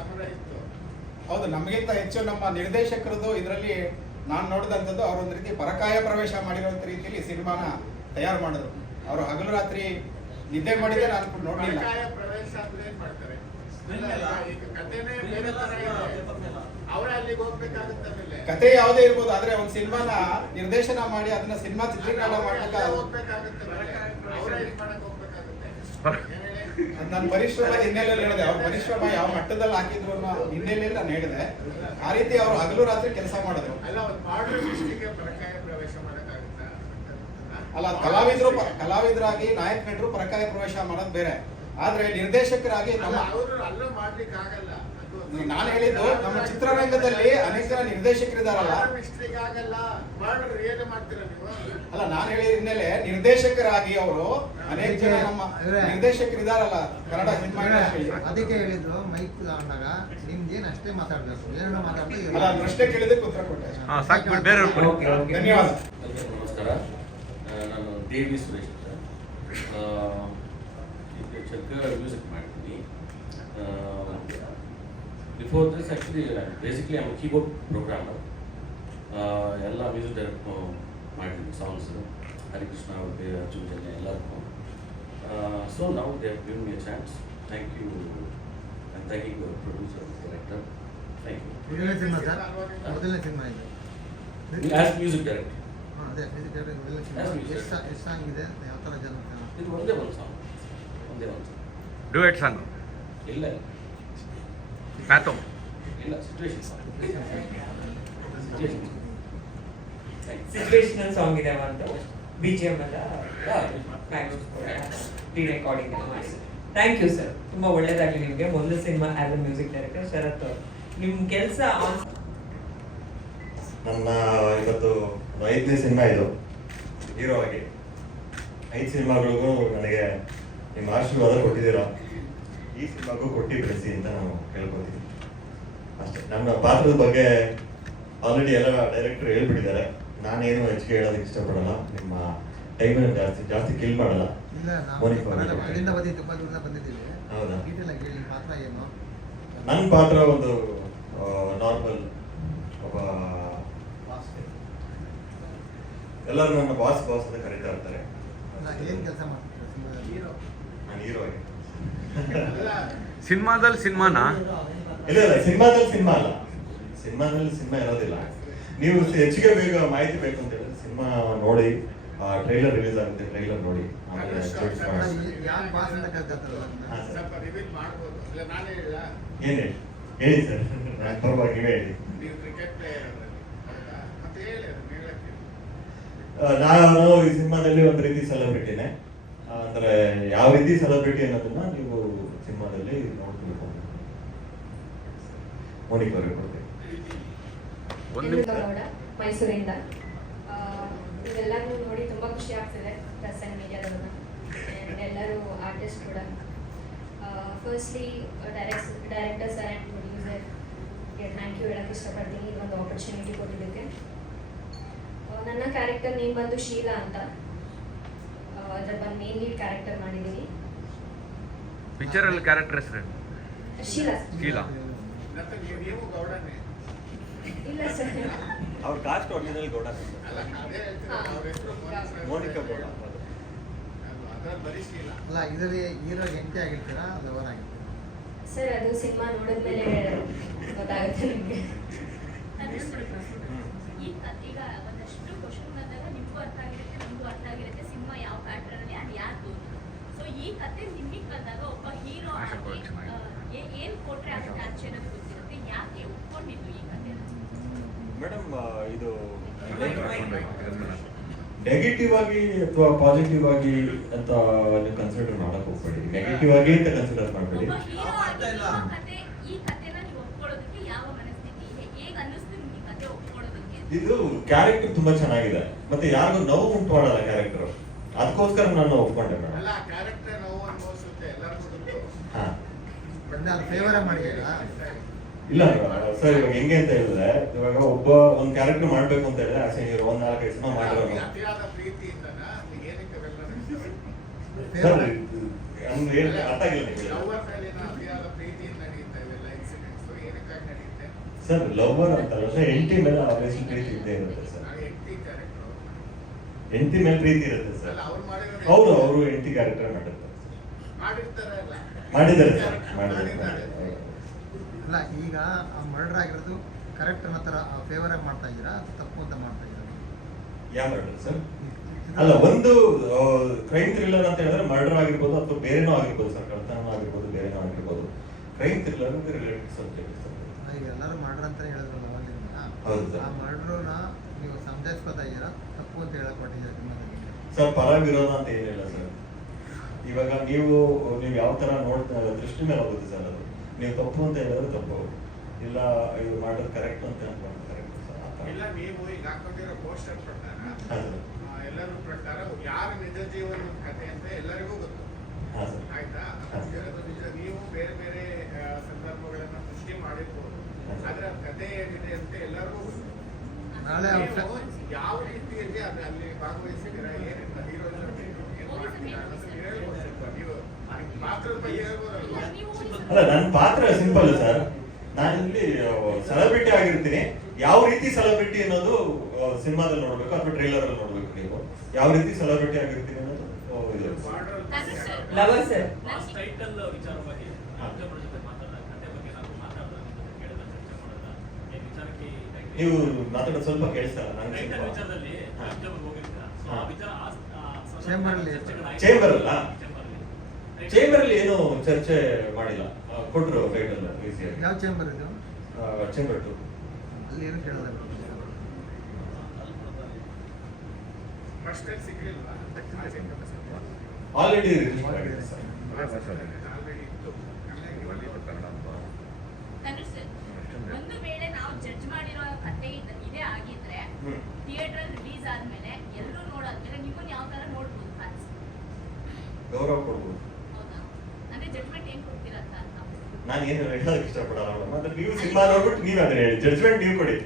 ಹೌದು, ನಮಗಿಂತ ಹೆಚ್ಚು ನಮ್ಮ ನಿರ್ದೇಶಕರದು ಇದರಲ್ಲಿ ನಾನು ನೋಡಿದಂಥದ್ದು, ಅವರು ಒಂದು ರೀತಿ ಪರಕಾಯ ಪ್ರವೇಶ ಮಾಡಿರುವಂಥ ರೀತಿಯಲ್ಲಿ ಸಿನಿಮಾನ ತಯಾರು ಮಾಡಿದ್ರು. ಅವರು ಹಗಲು ರಾತ್ರಿ ನಿದ್ದೆ ಮಾಡಿದ್ರೆ ನಾನು ನೋಡಲಿಲ್ಲ. ಕತೆ ಯಾವುದೇ ಇರ್ಬೋದು, ಆದ್ರೆ ಒಂದು ಸಿನಿಮಾನ ನಿರ್ದೇಶನ ಮಾಡಿ ಅದನ್ನ ಸಿನಿಮಾ ಚಿತ್ರೀಕರಣ ಮಾಡ್ಲಿಕ್ಕೆ ನನ್ನ ಪರಿಶ್ರಮದ ಹಿನ್ನೆಲೆಯಲ್ಲಿ ಹೇಳಿದೆ. ಅವ್ರ ಪರಿಶ್ರಮ ಯಾವ ಮಟ್ಟದಲ್ಲಿ ಹಾಕಿದ್ರು ಅನ್ನೋ ಹಿನ್ನೆಲೆಯಲ್ಲಿ ನಾನು ಹೇಳಿದೆ. ಆ ರೀತಿ ಅವರು ಹಗಲು ರಾತ್ರಿ ಕೆಲಸ ಮಾಡಿದ್ರು. ಅಲ್ಲ, ಕಲಾವಿದರಾಗಿ ನಾಯಕ ನಟರು ಪರಕಾಯ ಪ್ರವೇಶ ಮಾಡೋದು ಬೇರೆ. ಆದ್ರೆ ನಿರ್ದೇಶಕರಾಗಿ ನಾನು ಹೇಳಿದ್ದು, ನಮ್ಮ ಚಿತ್ರರಂಗದಲ್ಲಿ ಅನೇಕ ಜನ ನಿರ್ದೇಶಕರಿದಾರಲ್ಲ. ಅಲ್ಲ, ನಾನು ಹೇಳಿದ ಹಿನ್ನೆಲೆ ನಿರ್ದೇಶಕರಾಗಿ ಅವರು ಅನೇಕ ಜನ ನಮ್ಮ ನಿರ್ದೇಶಕರಿದಾರಲ್ಲ ಕನ್ನಡ ಸಿನಿಮಾ ಇಂಡಸ್ಟ್ರಿಯಲ್ಲಿ. ಅದಕ್ಕೆ ಹೇಳಿದ್ರು ಮೈಕ್ ತಗೊಂಡಾಗ ನಿಮ್ದೇನು ಅಷ್ಟೇ ಮಾತಾಡ್ಬೇಕು, ಏನೋ ಮಾತಾಡ್ಬೇಕು. ಅಲ್ಲ, ಪ್ರಶ್ನೆ ಕೇಳಿದಕ್ಕೆ ಉತ್ತರ ಕೊಟ್ಟೆ. ಧನ್ಯವಾದ. ನಮಸ್ಕಾರ, ನಾನು ದೇವಿ ಸುರೇಶ್ ಅಂತ. ಚಕ್ಕ ಮ್ಯೂಸಿಕ್ ಮಾಡ್ತೀನಿ. Before this actually basically I'm keyboard programmer. ಎಲ್ಲ ಮ್ಯೂಸಿಕ್ ಡೈರೆಕ್ಟ್ ಮಾಡಿದ್ದೀನಿ, ಸಾಂಗ್ಸ್ ಹರಿಕೃಷ್ಣ ಅವ್ರಿಗೆ, ಅರ್ಜುನ್ ಜನ್ಯ ಎಲ್ಲರಿಗೂ. ಸೊ ನಾವು they have given me a chance. Thank you and thanking producer, director. Thank you. ಮೊದಲನೇ ಸಿನಿಮಾ ಸರ್, ಮೊದಲನೇ ಸಿನಿಮಾ ಇದು ಆ್ಯಸ್ ಮ್ಯೂಸಿಕ್ ಡೈರೆಕ್ಟರ್. ಅದೇ music director ಮೊದಲನೇ ಸಿನಿಮಾ. ಎಷ್ಟು ಸಾಂಗ್ ಇದೆ, ಯಾವ ಥರ ಜನ? ಇದು ಒಂದೇ ಒಂದು ಸಾಂಗ್. ಡ್ಯೂಯೆಟ್ ಸಾಂಗ್ ಇಲ್ಲ, ಪ್ಯಾಥೋ ಇಲ್ಲ, ಸಿಚುವೇಶನ್ ಸಾಂಗ್. ಸಿಚುವೇಶನಲ್ ಸಾಂಗ್ ಇದೆ ಒಂದು BGM ಎಲ್ಲ ರೆಕಾರ್ಡಿಂಗ್. ಥ್ಯಾಂಕ್ ಯು ಸರ್, ತುಂಬಾ ಒಳ್ಳೇದಾಗಲಿ ನಿಮಗೆ. ಮೊದಲ cinema as a music director. Sharath ಅವರು, ನಿಮ್ಮ ಕೆಲಸ ನನ್ನ ಇವತ್ತು 5ನೇ ಸಿನಿಮಾ ಇದು ಹೀರೋ ಆಗಿ. 5 ಸಿನಿಮಾಗಳಿಗೂ ನನಗೆ ನಿಮ್ಮ ಆಶೀರ್ವಾದ ಕೊಟ್ಟಿದ್ದೀರಾ. ಈ ಸಿನಿಮಾಗೂ ಕೊಟ್ಟು ಬೆಳೆಸಿ ಅಂತ ನಾನು ಕೇಳ್ಕೊತೀನಿ ಅಷ್ಟೇ. ನನ್ನ ಪಾತ್ರದ ಬಗ್ಗೆ ಆಲ್ರೆಡಿ ಎಲ್ಲ ಡೈರೆಕ್ಟರ್ ಹೇಳ್ಬಿಟ್ಟಿದ್ದಾರೆ. ನಾನೇನು ಹೆಚ್ಚಿಗೆ ಹೇಳೋದಕ್ಕೆ ಇಷ್ಟಪಡಲ್ಲ. ನಿಮ್ಮ ಟೈಮನ್ನು ಜಾಸ್ತಿ ಕಿಲ್ ಮಾಡಲ್ಲ. ಹೌದಾ? ನನ್ನ ಪಾತ್ರ ಒಂದು ನಾರ್ಮಲ್ ಒಬ್ಬ, ಎಲ್ಲರೂ ನನ್ನ ಬಾಸ್ ಅಂತ ಕರೀತಾ ಇರ್ತಾರೆ. ನಾನು ಹೀರೋ ಆಗಿ. ಸಿನಿಮಾದಲ್ಲಿ ಸಿನಿಮಾನ ಇಲ್ಲ, ಸಿನಿಮಾದಲ್ಲಿ ಸಿನಿಮಾ ಅಲ್ಲ. ಸಿನಿಮಾದಲ್ಲಿ ಸಿನಿಮಾ ಇರೋದಿಲ್ಲ. ನೀವು ಹೆಚ್ಚಿಗೆ ಬೇಗ ಮಾಹಿತಿ ಬೇಕು ಅಂತ ಹೇಳಿದ್ರೆ ಸಿನಿಮಾ ನೋಡಿ, ಟ್ರೈಲರ್ ರಿಲೀಸ್ ಆಗುತ್ತೆ, ಟ್ರೈಲರ್ ನೋಡಿ. ಏನ್ ಹೇಳಿ ಸರ್, ನಾನು ಪರವಾಗಿ ನೀವೇ ಹೇಳಿ. ನಾನು ಈ ಸಿನಿಮಾದಲ್ಲಿ ಒಂದು ರೀತಿ ಸೆಲೆಬ್ರಿಟಿನೇ. ಅಂದ್ರೆ ಯಾವ ರೀತಿ ಸೆಲೆಬ್ರಿಟಿ ಅನ್ನೋದನ್ನ ನೀವು ಸಿನಿಮಾದಲ್ಲಿ ನೋಡ್ಬೇಕು. ಮೋನಿಕ್ ಅವರಿಗೆ ಕೊಡ್ತೀನಿ. ಮೈಸೂರಿಂದ ಇವೆಲ್ಲನೂ ನೋಡಿ ತುಂಬ ಖುಷಿ ಆಗ್ತಿದೆ, ಪ್ರೆಸ್ ಆ್ಯಂಡ್ ಮೀಡಿಯಾದವ್ರನ್ನ, ಎಲ್ಲರೂ ಆರ್ಟಿಸ್ಟ್ ಕೂಡ. ಫಸ್ಟ್ಲಿ ಡೈರೆಕ್ಟರ್ ಸರ್ ಆ್ಯಂಡ್ ಪ್ರೊಡ್ಯೂಸರ್ಗೆ ಥ್ಯಾಂಕ್ ಯು ಹೇಳೋಕ್ಕೆ ಇಷ್ಟಪಡ್ತೀನಿ ಈ ಒಂದು ಆಪರ್ಚುನಿಟಿ ಕೊಟ್ಟಿದ್ದಕ್ಕೆ. ನನ್ನ ಕ್ಯಾರೆಕ್ಟರ್ ನೇಮ್ ಬಂದು ಶೀಲಾ ಅಂತ, ಅದ್ರ ಬಂದು ಮೇನ್ ಲೀಡ್ ಕ್ಯಾರೆಕ್ಟರ್ ಮಾಡಿದ್ದೀನಿ. ಪಿಕ್ಚರಲ್ಲಿ ಕ್ಯಾರೆಕ್ಟರ್ ಹೆಸರು ಶೀಲಾ. ಶೀಲಾ ಇಲ್ಲ ಸರ್, ಅವ್ರ ಕಾಸ್ಟ್ ಒರಿಜಿನಲ್ ಗೌಡ, ಮೋನಿಕಾ ಗೌಡ. ಅಲ್ಲ, ಇದರಲ್ಲಿ ಹೀರೋ ಎಂಟಿ ಆಗಿರ್ತೀರಾ ಲವರ್ ಆಗಿರ್ತೀರಾ? ಸರ್ ಅದು ಸಿನಿಮಾ ನೋಡಿದ್ಮೇಲೆ ಗೊತ್ತಾಗುತ್ತೆ ನಿಮಗೆ. ಈಗ ಒಂದಷ್ಟು ಕ್ವಶನ್ ಬಂದಾಗ ನಿಮಗೂ ಅರ್ಥ ಆಗಿರುತ್ತೆ, ನಮಗೂ ಅರ್ಥ ಆಗಿರುತ್ತೆ ಸಿನಿಮಾ ಯಾವ ಪ್ಯಾಟರ್ನ್ ಅಲ್ಲಿ ಅದು ಯಾರು. ಸೊ ಈ ಕತೆ ನಿಮಗೆ ಬಂದಾಗ ಒಬ್ಬ ಹೀರೋ ಏನ್ ಕೊಟ್ರೆ ಅದು ಕ್ಯಾಚ್ ಅನ್ನೋದು ಗೊತ್ತಿರುತ್ತೆ. ಯಾಕೆ ಒಪ್ಕೊಂಡಿದ್ದು ಈ ಕತೆ? ಮೇಡಮ್, ಇದು ನೆಗೆಟಿವ್ ಆಗಿ ಅಥವಾ ಪಾಸಿಟಿವ್ ಆಗಿ ಅಂತ ನೀವು ಕನ್ಸಿಡರ್ ಮಾಡಕ್ ಹೋಗ್ಬೇಡಿ. ನೆಗೆಟಿವ್ ಆಗಿ ಅಂತ ಕನ್ಸಿಡರ್ ಮಾಡಬೇಡಿ. ಒಬ್ಬ ಹೀರೋ ಆಗಿ ಈ ಕತೆನ ನೀವು ಒಪ್ಕೊಳ್ಳೋದಕ್ಕೆ ಯಾವ ಮನಸ್ಥಿತಿ, ಹೇಗೆ ಅನ್ನಿಸ್ತು ನಿಮ್ಗೆ ಈ ಕತೆ ಒಪ್ಕೊಳ್ಳೋದಕ್ಕೆ? ಇದು ಕ್ಯಾರೆಕ್ಟರ್ ತುಂಬಾ ಚೆನ್ನಾಗಿದೆ, ಮತ್ತೆ ಯಾರಿಗೂ ನೋವು ಉಂಟು ಮಾಡಲ್ಲ ಕ್ಯಾರೆಕ್ಟರ್, ಅದಕ್ಕೋಸ್ಕರ ನಾನು ಒಪ್ಕೊಂಡೆ ಮೇಡಮ್. ಹಾ, ಫೇವರ್ ಮಾಡಿದ್ದೀರಾ? ಇಲ್ಲ ಸರ್, ಇವಾಗ ಹೆಂಗೆ ಅಂತ ಹೇಳಿದ್ರೆ, ಇವಾಗ ಒಬ್ಬ ಒಂದ್ ಕ್ಯಾರೆಕ್ಟರ್ ಮಾಡ್ಬೇಕು ಅಂತ ಹೇಳಿದ್ರೆ ಆಸೆ ಹೀರೋ ಒಂದ್ 4-5 ಸಿನಿಮಾ ಮಾಡಿರೋದು ಸರ್. ಅಂದ್ರೆ ಅರ್ಥ ಆಗಿಲ್ಲ ಸರ್. ಲವರ್ ಅಂತಲ್ಲ ಸರ್, ಹೆಂಡತಿ ಮೇಲೆ ಆಬ್ವಿಯಸ್ಲಿ ಪ್ರೀತಿ ಇದ್ದೇ ಇರುತ್ತೆ ಸರ್. ಹೆಂಡತಿ ಮೇಲೆ ಪ್ರೀತಿ ಇರುತ್ತೆ ಸರ್. ಅವರು ಹೆಂಡತಿ ಕ್ಯಾರೆಕ್ಟರ್ ಮಾಡಿದ್ದಾರೆ ಸರ್, ಮಾಡಿದ್ದಾರೆ. ಅಲ್ಲ, ಈಗ ಮರ್ಡರ್ ಆಗಿರೋದು ಕರೆಕ್ಟ್ ಅನ್ನೋ ಥರ ಫೇವರ್ ಆಗಿ ಮಾಡ್ತಾ ಇದ್ದೀರಾ, ತಪ್ಪು ಅಂತ ಮಾಡ್ತಾ ಇದ್ದೀರಾ? ಯಾವ ಮರ್ಡರ್ ಸರ್? ಅಲ್ಲ, ಒಂದು ಕ್ರೈಮ್ ಥ್ರಿಲ್ಲರ್ ಅಂತ ಹೇಳಿದ್ರೆ ಮರ್ಡರ್ ಆಗಿರ್ಬೋದು ಅಥವಾ ಬೇರೆನೋ ಆಗಿರ್ಬೋದು ಸರ್, ಕಳ್ತನ ಆಗಿರ್ಬೋದು, ಬೇರೆನೋ ಆಗಿರ್ಬೋದು. Crime thriller related subject sir. ಈಗ ಎಲ್ಲರೂ ಮರ್ಡರ್ ಅಂತ ಹೇಳಿದ್ರಲ್ಲ ಅವಾಗಿಂದ, ಹೌದು ಸರ್. ಆ ಮರ್ಡರ್ನ ನೀವು ಸಮಜಾಯಿಸ್ಕೊತಾ ಇದ್ದೀರಾ, ತಪ್ಪು ಅಂತ ಹೇಳಕ್ ಕೊಟ್ಟಿದ್ದೀರಾ ಸರ್? ಪರ ವಿರೋಧ ಅಂತ ಏನಿಲ್ಲ ಸರ್. ಇವಾಗ ನೀವು ಯಾವ ತರ ನೋಡ್ತಾ ದೃಷ್ಟಿ ಮೇಲೆ ಹೋಗುತ್ತೆ ಸರ್. ಅದು ನೀವು ತಪ್ಪು ಅಂತ ಹೇಳಿದ್ರೆ ತಪ್ಪು, ಇಲ್ಲ ಇದು ಮಾಡೋದು ಕರೆಕ್ಟ್ ಅಂತ ಅನ್ಕೊಂಡು ಕರೆಕ್ಟ್ ಸರ್. ಇಲ್ಲ, ನೀವು ಈಗ ಹಾಕೊಂಡಿರೋ ಪೋಸ್ಟರ್ ಪ್ರಕಾರ ಎಲ್ಲರೂ ಪ್ರಕಾರ ಯಾರ ನಿಜ ಜೀವನದ ಕಥೆ ಅಂತ ಎಲ್ಲರಿಗೂ ಗೊತ್ತು, ಆಯ್ತಾ? ನೀವು ಬೇರೆ ಬೇರೆ ಸಂದರ್ಭಗಳನ್ನ ಸೃಷ್ಟಿ ಮಾಡಿರ್ಬೋದು, ಆದ್ರೆ ಕಥೆ ಏನಿದೆ ಅಂತ ಎಲ್ಲರಿಗೂ ಗೊತ್ತು. ನಾಳೆ ಯಾವ ರೀತಿಯಲ್ಲಿ ಅಲ್ಲಿ ಭಾಗವಹಿಸಿದ್ದೀರಾ, ಏನಿಲ್ಲ ಹೀರೋ ಅಲ್ಲ, ನನ್ನ ಪಾತ್ರ ಸಿಂಪಲ್ ಸರ್. ನಾನಿಲ್ಲಿ ಸೆಲೆಬ್ರಿಟಿ ಆಗಿರ್ತೀನಿ. ಯಾವ ರೀತಿ ಸೆಲೆಬ್ರಿಟಿ ಅನ್ನೋದು ಸಿನಿಮಾದಲ್ಲಿ ನೋಡ್ಬೇಕು ಅಥವಾ ಟ್ರೈಲರ್ ಅಲ್ಲಿ ನೋಡ್ಬೇಕು. ನೀವು ಯಾವ ರೀತಿ ಸೆಲೆಬ್ರಿಟಿ ಆಗಿರ್ತೀನಿ ಅನ್ನೋದು ಲವರ್ ಸರ್. ನೀವು ಮಾತಾಡೋದು ಸ್ವಲ್ಪ ಕೇಳಿಸ್ತಾರ ನಂಗೆ. ಚೇಂಬರ್ ಅಲ್ಲ, ಚೇಂಬರ್ ಅಲ್ಲಿ ಏನು ಚರ್ಚೆ ಮಾಡಿಲ್ಲ. ಕೊಟ್ರು ಟೈಟಲ್ ಈಸಿಯಾಗಿ. ಯಾವ ಚೇಂಬರ್ ಇದು? ಚೇಂಬರ್ 2. ಅಲ್ಲಿ ಏನು ಕೇಳಲ್ಲ. ಆಲ್ರೆಡಿ ರಿಲೀಸ್ ಆಗಿದೆ ಸರ್. ಒಂದು ವೇಳೆ ನಾವು ಜಡ್ಜ್ ಮಾಡಿರೋ ಕಥೆ ಇದೇ ಆಗಿದ್ರೆ ಥಿಯೇಟರ್ ರಿಲೀಸ್ ಆದ್ಮೇಲೆ ಎಲ್ಲರೂ ನೋಡಾದ್ಮೇಲೆ ನಿಮ್ಮನ್ನ ಯಾವ ತರ ನೋಡ್ಬೋದು ಫ್ಯಾನ್ಸ್? ಗೌರವ ಕೊಡ್ಬೋದು. ಹೌದಾ? ಅಂದ್ರೆ ಜಡ್ಜ್ಮೆಂಟ್ ಏನ್ ಕೊಡ್ತೀರಾ ಅಂತ ಅರ್ಥ? ನಾನು ಏನು ಹೇಳೋದಕ್ಕೆ ಇಷ್ಟಪಡಲ್ಲ ಮೇಡಮ್. ಅಂದ್ರೆ ನೀವು ಸಿನಿಮಾ ನೋಡ್ಬಿಟ್ಟು ನೀವು ಅದನ್ನ ಹೇಳಿ, ಜಡ್ಜ್ಮೆಂಟ್ ನೀವು ಕೊಡಿ.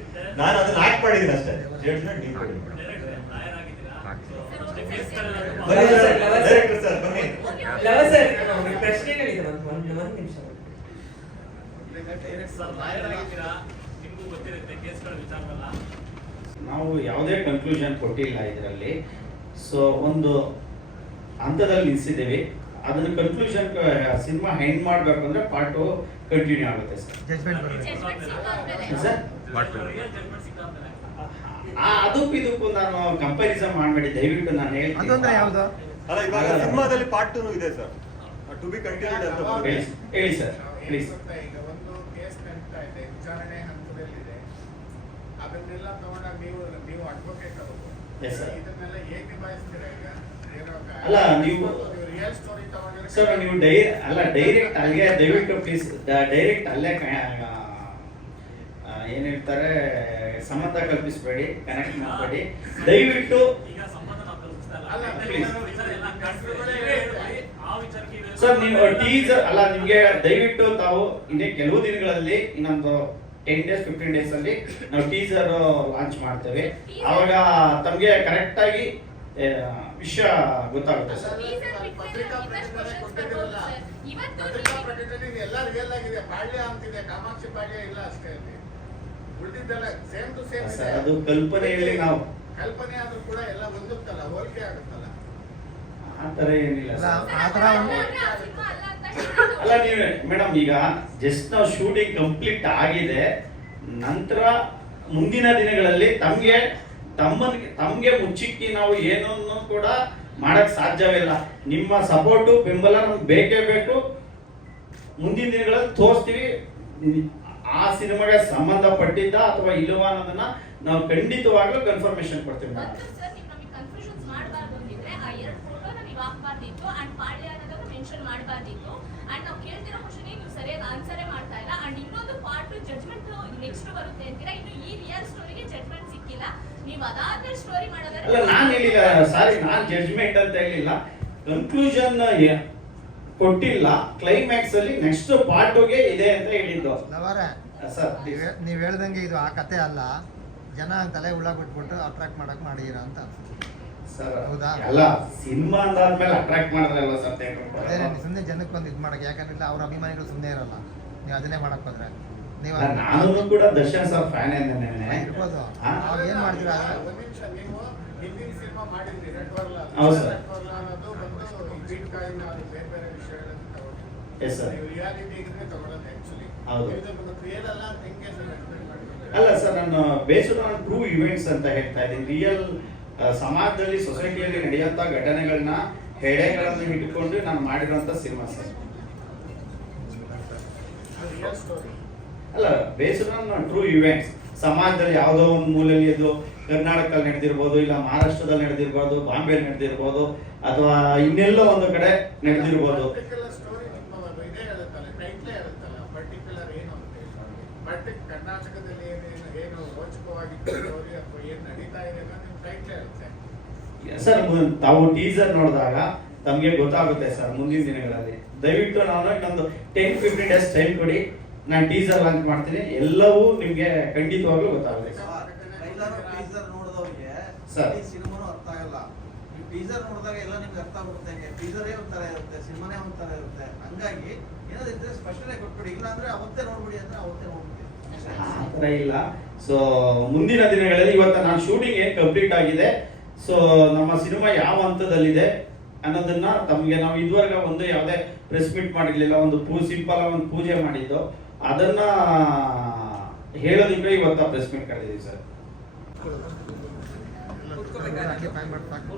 ನಾನು ಅದನ್ನ ಆಕ್ಟ್ ಮಾಡಿದ್ದೀನಿ ಅಷ್ಟೇ, ಜಡ್ಜ್ಮೆಂಟ್ ನೀವು ಕೊಡಿ. ಡೈರೆಕ್ಟರ್ ಸರ್ ಬನ್ನಿ. ಲವರ್ ಸರ್, ಪ್ರಶ್ನೆಗಳಿದೆ, ಒಂದು ನಿಮಿಷ. ನಾವು ಯಾವುದೇ ಕನ್ಕ್ಲೂಷನ್ ಕೊಟ್ಟಿಲ್ಲ ಇದರಲ್ಲಿ. ಸೊ ಒಂದು ಹಂತದಲ್ಲಿ ನಿಲ್ಸಿದ್ದೀವಿ. ಅದನ್ನ ಕನ್ಕ್ಲೂಷನ್ ಸಿನಿಮಾ ಹೆಂಗ್ ಮಾಡ್ಬೇಕು ಅಂದ್ರೆ ಪಾರ್ಟ್ 2 ಕಂಟಿನ್ಯೂ ಆಗುತ್ತೆ ಸರ್. ಅದಕ್ಕೂ ಇದಕ್ಕೂ ನಾನು ಕಂಪ್ಯಾರಿಸನ್ ಮಾಡಬೇಡಿ ದಯವಿಟ್ಟು. ನಾನು ಹೇಳ್ತೀನಿ ಅಲ್ಲ, ಇವಾಗ ಸಿನಿಮಾದಲ್ಲಿ ಪಾರ್ಟ್ 2 ಇದೆ ಸರ್, ಟು ಬಿ ಕಂಟಿನ್ಯೂಡ್ ಅಂತ ಹೇಳಿ ಸರ್, ಪ್ಲೀಸ್. ಈಗ ಒಂದು ಕೇಸ್ ನಡೀತಾ ಇದೆ, ವಿಚಾರಣೆ ಹಂತದಲ್ಲಿದೆ. ಅದನ್ನೆಲ್ಲ ತಗೊಂಡಾಗ ನೀವು ಅಡ್ವೊಕೇಟ್ ಅವರು Yes, sir. ಇದನ್ನೆಲ್ಲ ಹೇಗೆ ನಿಭಾಯಿಸ್ತೀರಾ ಈಗ? ಅಲ್ಲ, ನೀವು- ರಿಯಲ್ ಸ್ಟೋರಿ ತಗೊಂಡಿದ್ರೆ ಸರ್ ನೀವು ಡೈರೆಕ್ಟ್ ಅಲ್ಲಿಗೆ ದಯವಿಟ್ಟು ಪ್ಲೀಸ್ ಡೈರೆಕ್ಟ್ ಅಲ್ಲೇ ಏನ್ ಹೇಳ್ತಾರೆ ಸಂಬಂಧ ಕಲ್ಪಿಸಬೇಡಿ, ಕನೆಕ್ಟ್ ಮಾಡಬೇಡಿ ದಯವಿಟ್ಟು. ಸರ್ ನೀವು ಟೀಸರ್ ಅಲ್ಲ, ನಿಮ್ಗೆ ದಯವಿಟ್ಟು ತಾವು ಇನ್ನೇ ಕೆಲವು ದಿನಗಳಲ್ಲಿ ಇನ್ನೊಂದು 10 days 15 days ಅಲ್ಲಿ ನಾವು ಟೀಸರ್ ಲಾಂಚ್ ಮಾಡ್ತೇವೆ. ಅವಾಗ ತಮ್ಗೆ ಕರೆಕ್ಟ್ ಆಗಿ ವಿಷಯ ಗೊತ್ತಾಗುತ್ತೆ ಸರ್. ಪತ್ರಿಕಾ ಪ್ರಕಟಣೆ ಕೊಟ್ಟಿದ್ದೀರಲ್ಲ, ಪತ್ರಿಕಾ ಪ್ರಕಟಣೆ ಎಲ್ಲ ರಿಯಲ್ ಆಗಿದೆ. ಪಾಳ್ಯ ಅಂತಿದೆ, ಕಾಮಾಕ್ಷಿ ಪಾಳ್ಯ ಇಲ್ಲ ಅಷ್ಟೇ ಅಲ್ಲಿ. ಉಳಿದಿದ್ದೆಲ್ಲ ಸೇಮ್ ಟು ಸೇಮ್ ಸರ್ ಅದು ಕಲ್ಪನೆಯಲ್ಲಿ ನಾವು ಕಲ್ಪನೆ ಆದ್ರೂ ಕೂಡ ಎಲ್ಲ ಹೊಂದುತ್ತಲ್ಲ, ಹೋಲಿಕೆ ಆಗುತ್ತಲ್ಲ. ಆ ತರ ಏನಿಲ್ಲ ಅಲ್ಲ, ಸರ್. ಆ ಥರ ಒಂದು ಅಲ್ಲ ನೀವು ಮೇಡಮ್, ಈಗ ಜಸ್ಟ್ ನಾವು ಶೂಟಿಂಗ್ ಕಂಪ್ಲೀಟ್ ಆಗಿದೆ, ನಂತರ ಮುಂದಿನ ದಿನಗಳಲ್ಲಿ ತಮ್ಗೆ ಮುಚ್ಚಿಕ್ಕಿ ನಾವು ಏನನ್ನು ಕೂಡ ಮಾಡಕ್ ಸಾಧ್ಯವಿಲ್ಲ. ನಿಮ್ಮ ಸಪೋರ್ಟು ಬೆಂಬಲ ನಮ್ಗೆ ಬೇಕೇ ಬೇಕು. ಮುಂದಿನ ದಿನಗಳಲ್ಲಿ ತೋರಿಸ್ತೀವಿ ಆ ಸಿನಿಮಾಗೆ ಸಂಬಂಧಪಟ್ಟಿದ್ದ ಅಥವಾ ಇಲ್ಲವಾ ಅನ್ನೋದನ್ನ ನಾವು ಖಂಡಿತವಾಗ್ಲೂ ಕನ್ಫರ್ಮೇಶನ್ ಕೊಡ್ತೀವಿ ಮೇಡಮ್. ಸರ್ ನೀವು ನಮಗೆ ಕನ್ಫ್ಯೂಷನ್ಸ್ ಮಾಡಬಾರ್ದು ಅಂದಿದ್ರೆ ಆ 2 ಫೋಟೋನ ನೀವು ಹಾಕಬಾರ್ದಿತ್ತು ಅಂಡ್ ಪಾಳ್ಯ ಅನ್ನೋದನ್ನ ಮೆನ್ಷನ್ ಮಾಡಬಾರ್ದಿತ್ತು. ಅಂಡ್ ನಾವು ಕೇಳ್ತಿರೋ ಕ್ವಶನ್ಗೆ ನೀವು ಸರಿಯಾಗಿ ಆನ್ಸರೇ ಮಾಡ್ತಾ ಇಲ್ಲ. ಅಂಡ್ ಇನ್ನೊಂದು ಪಾರ್ಟ್ ಜಡ್ಜ್ಮೆಂಟ್ ನೆಕ್ಸ್ಟ್ ಬರುತ್ತೆ ಅಂತೀರಾ, ಇನ್ನು ಈ ರಿಯಲ್ ಸ್ಟೋರಿಗೆ ಜಡ್ಜ್ಮೆಂಟ್ ಸಿಕ್ಕಿಲ್ಲ. ನೀವು ಅದಾದ್ಮೇಲೆ ಸ್ಟೋರಿ ಮಾಡೋದಾದ್ರೆ ಅಲ್ಲ, ನಾನು ಹೇಳಿಲ್ಲ, ಸಾರಿ, ನಾನು ಜಡ್ಜ್ಮೆಂಟ್ ಅಂತ ಹೇಳಿಲ್ಲ. ಕನ್ಕ್ಲೂಷನ್ ಕೊಟ್ಟಿಲ್ಲ, ಕ್ಲೈಮ್ಯಾಕ್ಸ್ ಅಲ್ಲಿ ನೆಕ್ಸ್ಟ್ ಪಾರ್ಟ್ಗೆ ಇದೆ ಅಂತ ಹೇಳಿದ್ದು. ಲವರೇ, ಸರ್ ನೀವು ಹೇಳ್ದಂಗೆ ಇದು ಆ ಕತೆ ಅಲ್ಲ, ಜನ ತಲೆ ಉಳ್ಳ ಬಿಟ್ಬಿಟ್ಟು ಅಟ್ರಾಕ್ಟ್ ಮಾಡಕ್ ಮಾಡಿದೀರಾ ಅಂತ ಅನ್ಸುತ್ತೆ. ಸರ್ ಹೌದಾ? ಅಲ್ಲ, ಸಿನಿಮಾ ಅಂದಾದ್ಮೇಲೆ ಅಟ್ರಾಕ್ಟ್ ಮಾಡಿದ್ರಲ್ಲ ಸರ್. ಅದೇ ಸುಮ್ಮನೆ ಜನಕ್ಕೆ ಒಂದು ಇದು ಮಾಡಕ್ಕೆ, ಯಾಕಂದ್ರೆ ಅವ್ರ ಅಭಿಮಾನಿಗಳು ಸುಮ್ಮನೆ ಇರಲ್ಲ. ನೀವು ಅದನ್ನೇ ಮಾಡಕ್ ಹೋದ್ರೆ ನೀವು ನಾನು ಕೂಡ ದರ್ಶನ್ ಸರ್ ಫ್ಯಾನ್ ಏನೇನೆ ಇರ್ಬೋದು. ಅವಾಗ ಏನ್ ಮಾಡ್ತೀರಾ? ಒಂದು ನಿಮಿಷ, ನೀವು ಹಿಂದಿನ ಸಿನಿಮಾ ಮಾಡಿದ್ರಿ ರೆಡ್ ವರ್ಲ. ಹೌದು ಸರ್. ರೆಡ್ ವರ್ಲ ಅನ್ನೋದು ಬಂದು ಬೀಟ್ಕಾಯಿನ್ ಅದು ಬೇರೆ ಬೇರೆ ವಿಷಯಗಳನ್ನು ತಗೊಂಡಿದ್ದೀವಿ. Yes sir. ನೀವು ರಿಯಾಲಿಟಿ ಇದ್ರೆ ತಗೊಳ್ಳೋದು ಆಕ್ಚುಲಿ. ಹೌದು. ಇದು ರಿಯಲ್ ಅಲ್ಲ ಅಂತ ಹೆಂಗೆ ಸರ್ ಎಕ್ಸ್ಪ್ಲೇನ್ ಮಾಡ್ತೀರಾ? ಅಲ್ಲ ಸರ್, ನಾನು ಬೇಸ್ಡ್ ಆನ್ ಟ್ರೂ ಇವೆಂಟ್ಸ್ ಅಂತ ಹೇಳ್ತಾ ಇದ್ದೀನಿ. ರಿಯಲ್ ಸಮಾಜದಲ್ಲಿ ಸೊಸೈಟಿಯಲ್ಲಿ ನಡೆಯುವಂತ ಘಟನೆಗಳನ್ನ ಹೆಡೆಗಳನ್ನು ಇಟ್ಕೊಂಡು ನಾನು ಮಾಡಿರುವಂತ ಸಿನಿಮಾ ಸರ್. ರಿಯಲ್ ಸ್ಟೋರಿ ಅಲ್ಲ, ಬೇಸ್ಡ್ ಆನ್ ಟ್ರೂ ಇವೆಂಟ್ಸ್. ಸಮಾಜದಲ್ಲಿ ಯಾವುದೋ ಒಂದು ಮೂಲೆಯಲ್ಲಿ ಇದು ಕರ್ನಾಟಕದಲ್ಲಿ ನಡೆದಿರ್ಬೋದು, ಇಲ್ಲ ಮಹಾರಾಷ್ಟ್ರದಲ್ಲಿ ನಡೆದಿರ್ಬೋದು, ಬಾಂಬೆಯಲ್ಲಿ ನಡೆದಿರ್ಬೋದು, ಅಥವಾ ಇನ್ನೆಲ್ಲೋ ಒಂದು ಕಡೆ ನಡೆದಿರ್ಬೋದು. ಪರ್ಟಿಕ್ಯುಲರ್ ಸ್ಟೋರಿ ನಿಮ್ಮ ಇದೇ ಹೇಳುತ್ತಲ್ಲ, ಟೈಟ್ಲೇ ಹೇಳುತ್ತಲ್ಲ ಪರ್ಟಿಕ್ಯುಲರ್ ಏನು ಅಂತ. ಕರ್ನಾಟಕದಲ್ಲಿ ಏನು ರೋಚಕವಾಗಿತ್ತು ಸ್ಟೋರಿ ಅಥವಾ ಏನು ನಡೀತಾ ಇದೆ ಅನ್ನೋದು ನಿಮ್ಮ ಟೈಟ್ಲೇ ಹೇಳುತ್ತೆ ಸರ್. ತಾವು ಟೀಸರ್ ನೋಡಿದಾಗ ತಮಗೆ ಗೊತ್ತಾಗುತ್ತೆ ಸರ್. ಮುಂದಿನ ದಿನಗಳಲ್ಲಿ ದಯವಿಟ್ಟು ನಾನು ಇನ್ನೊಂದು 10-15 days ಟೈಮ್ ಕೊಡಿ, ನಾನು ಟೀಸರ್ ಲಾಂಚ್ ಮಾಡ್ತೀನಿ. ಎಲ್ಲವೂ ನಿಮ್ಗೆ ಖಂಡಿತವಾಗ್ಲೂ ಗೊತ್ತಾಗುತ್ತೆ ಸರ್. Teaser ನೋಡಿದವ್ರಿಗೆ sir. ಈ ಸಿನಿಮಾನು ಅರ್ಥ ಆಗಲ್ಲ. ಈ ಟೀಸರ್ ನೋಡಿದಾಗ ಎಲ್ಲ ನಿಮ್ಗೆ ಅರ್ಥ ಆಗುತ್ತೆ. ಟೀಸರೇ ಒಂಥರ ಇರುತ್ತೆ, ಸಿನಿಮಾನೇ ಒಂಥರ ಇರುತ್ತೆ. ಹಂಗಾಗಿ ಏನಾದ್ರೆ ಸ್ಪಷ್ಟನೆ ಕೊಟ್ಬಿಡಿ, ಇಲ್ಲ ಅಂದ್ರೆ ಅವತ್ತೇ ನೋಡ್ಬಿಡಿ ಅಂದ್ರೆ ಅವತ್ತೇ ನೋಡ್ಬಿಡಿ. ಆ ಥರ ಇಲ್ಲ. ಸೊ ಮುಂದಿನ ದಿನಗಳಲ್ಲಿ ಇವತ್ತು ನಾನು ಶೂಟಿಂಗ್ ಏನು ಕಂಪ್ಲೀಟ್ ಆಗಿದೆ, ಸೊ ನಮ್ಮ ಸಿನಿಮಾ ಯಾವ ಹಂತದಲ್ಲಿದೆ ಅನ್ನೋದನ್ನ ತಮಗೆ ನಾವು ಇದುವರೆಗೆ ಒಂದು ಯಾವುದೇ ಪ್ರೆಸ್ ಮೀಟ್ ಮಾಡಿರ್ಲಿಲ್ಲ. ಒಂದು ಸಿಂಪಲ್ ಒಂದು ಪೂಜೆ ಮಾಡಿದ್ದು, ಅದನ್ನ ಹೇಳೋದಕ್ಕೆ ಇವತ್ತು ಪ್ರೆಸ್ ಮೀಟ್ ಕರೆದಿದ್ದೀವಿ ಸರ್. ಹಂಗೆ ಪ್ಯಾನ್ ಮಾಡಿ ಸಾಕು.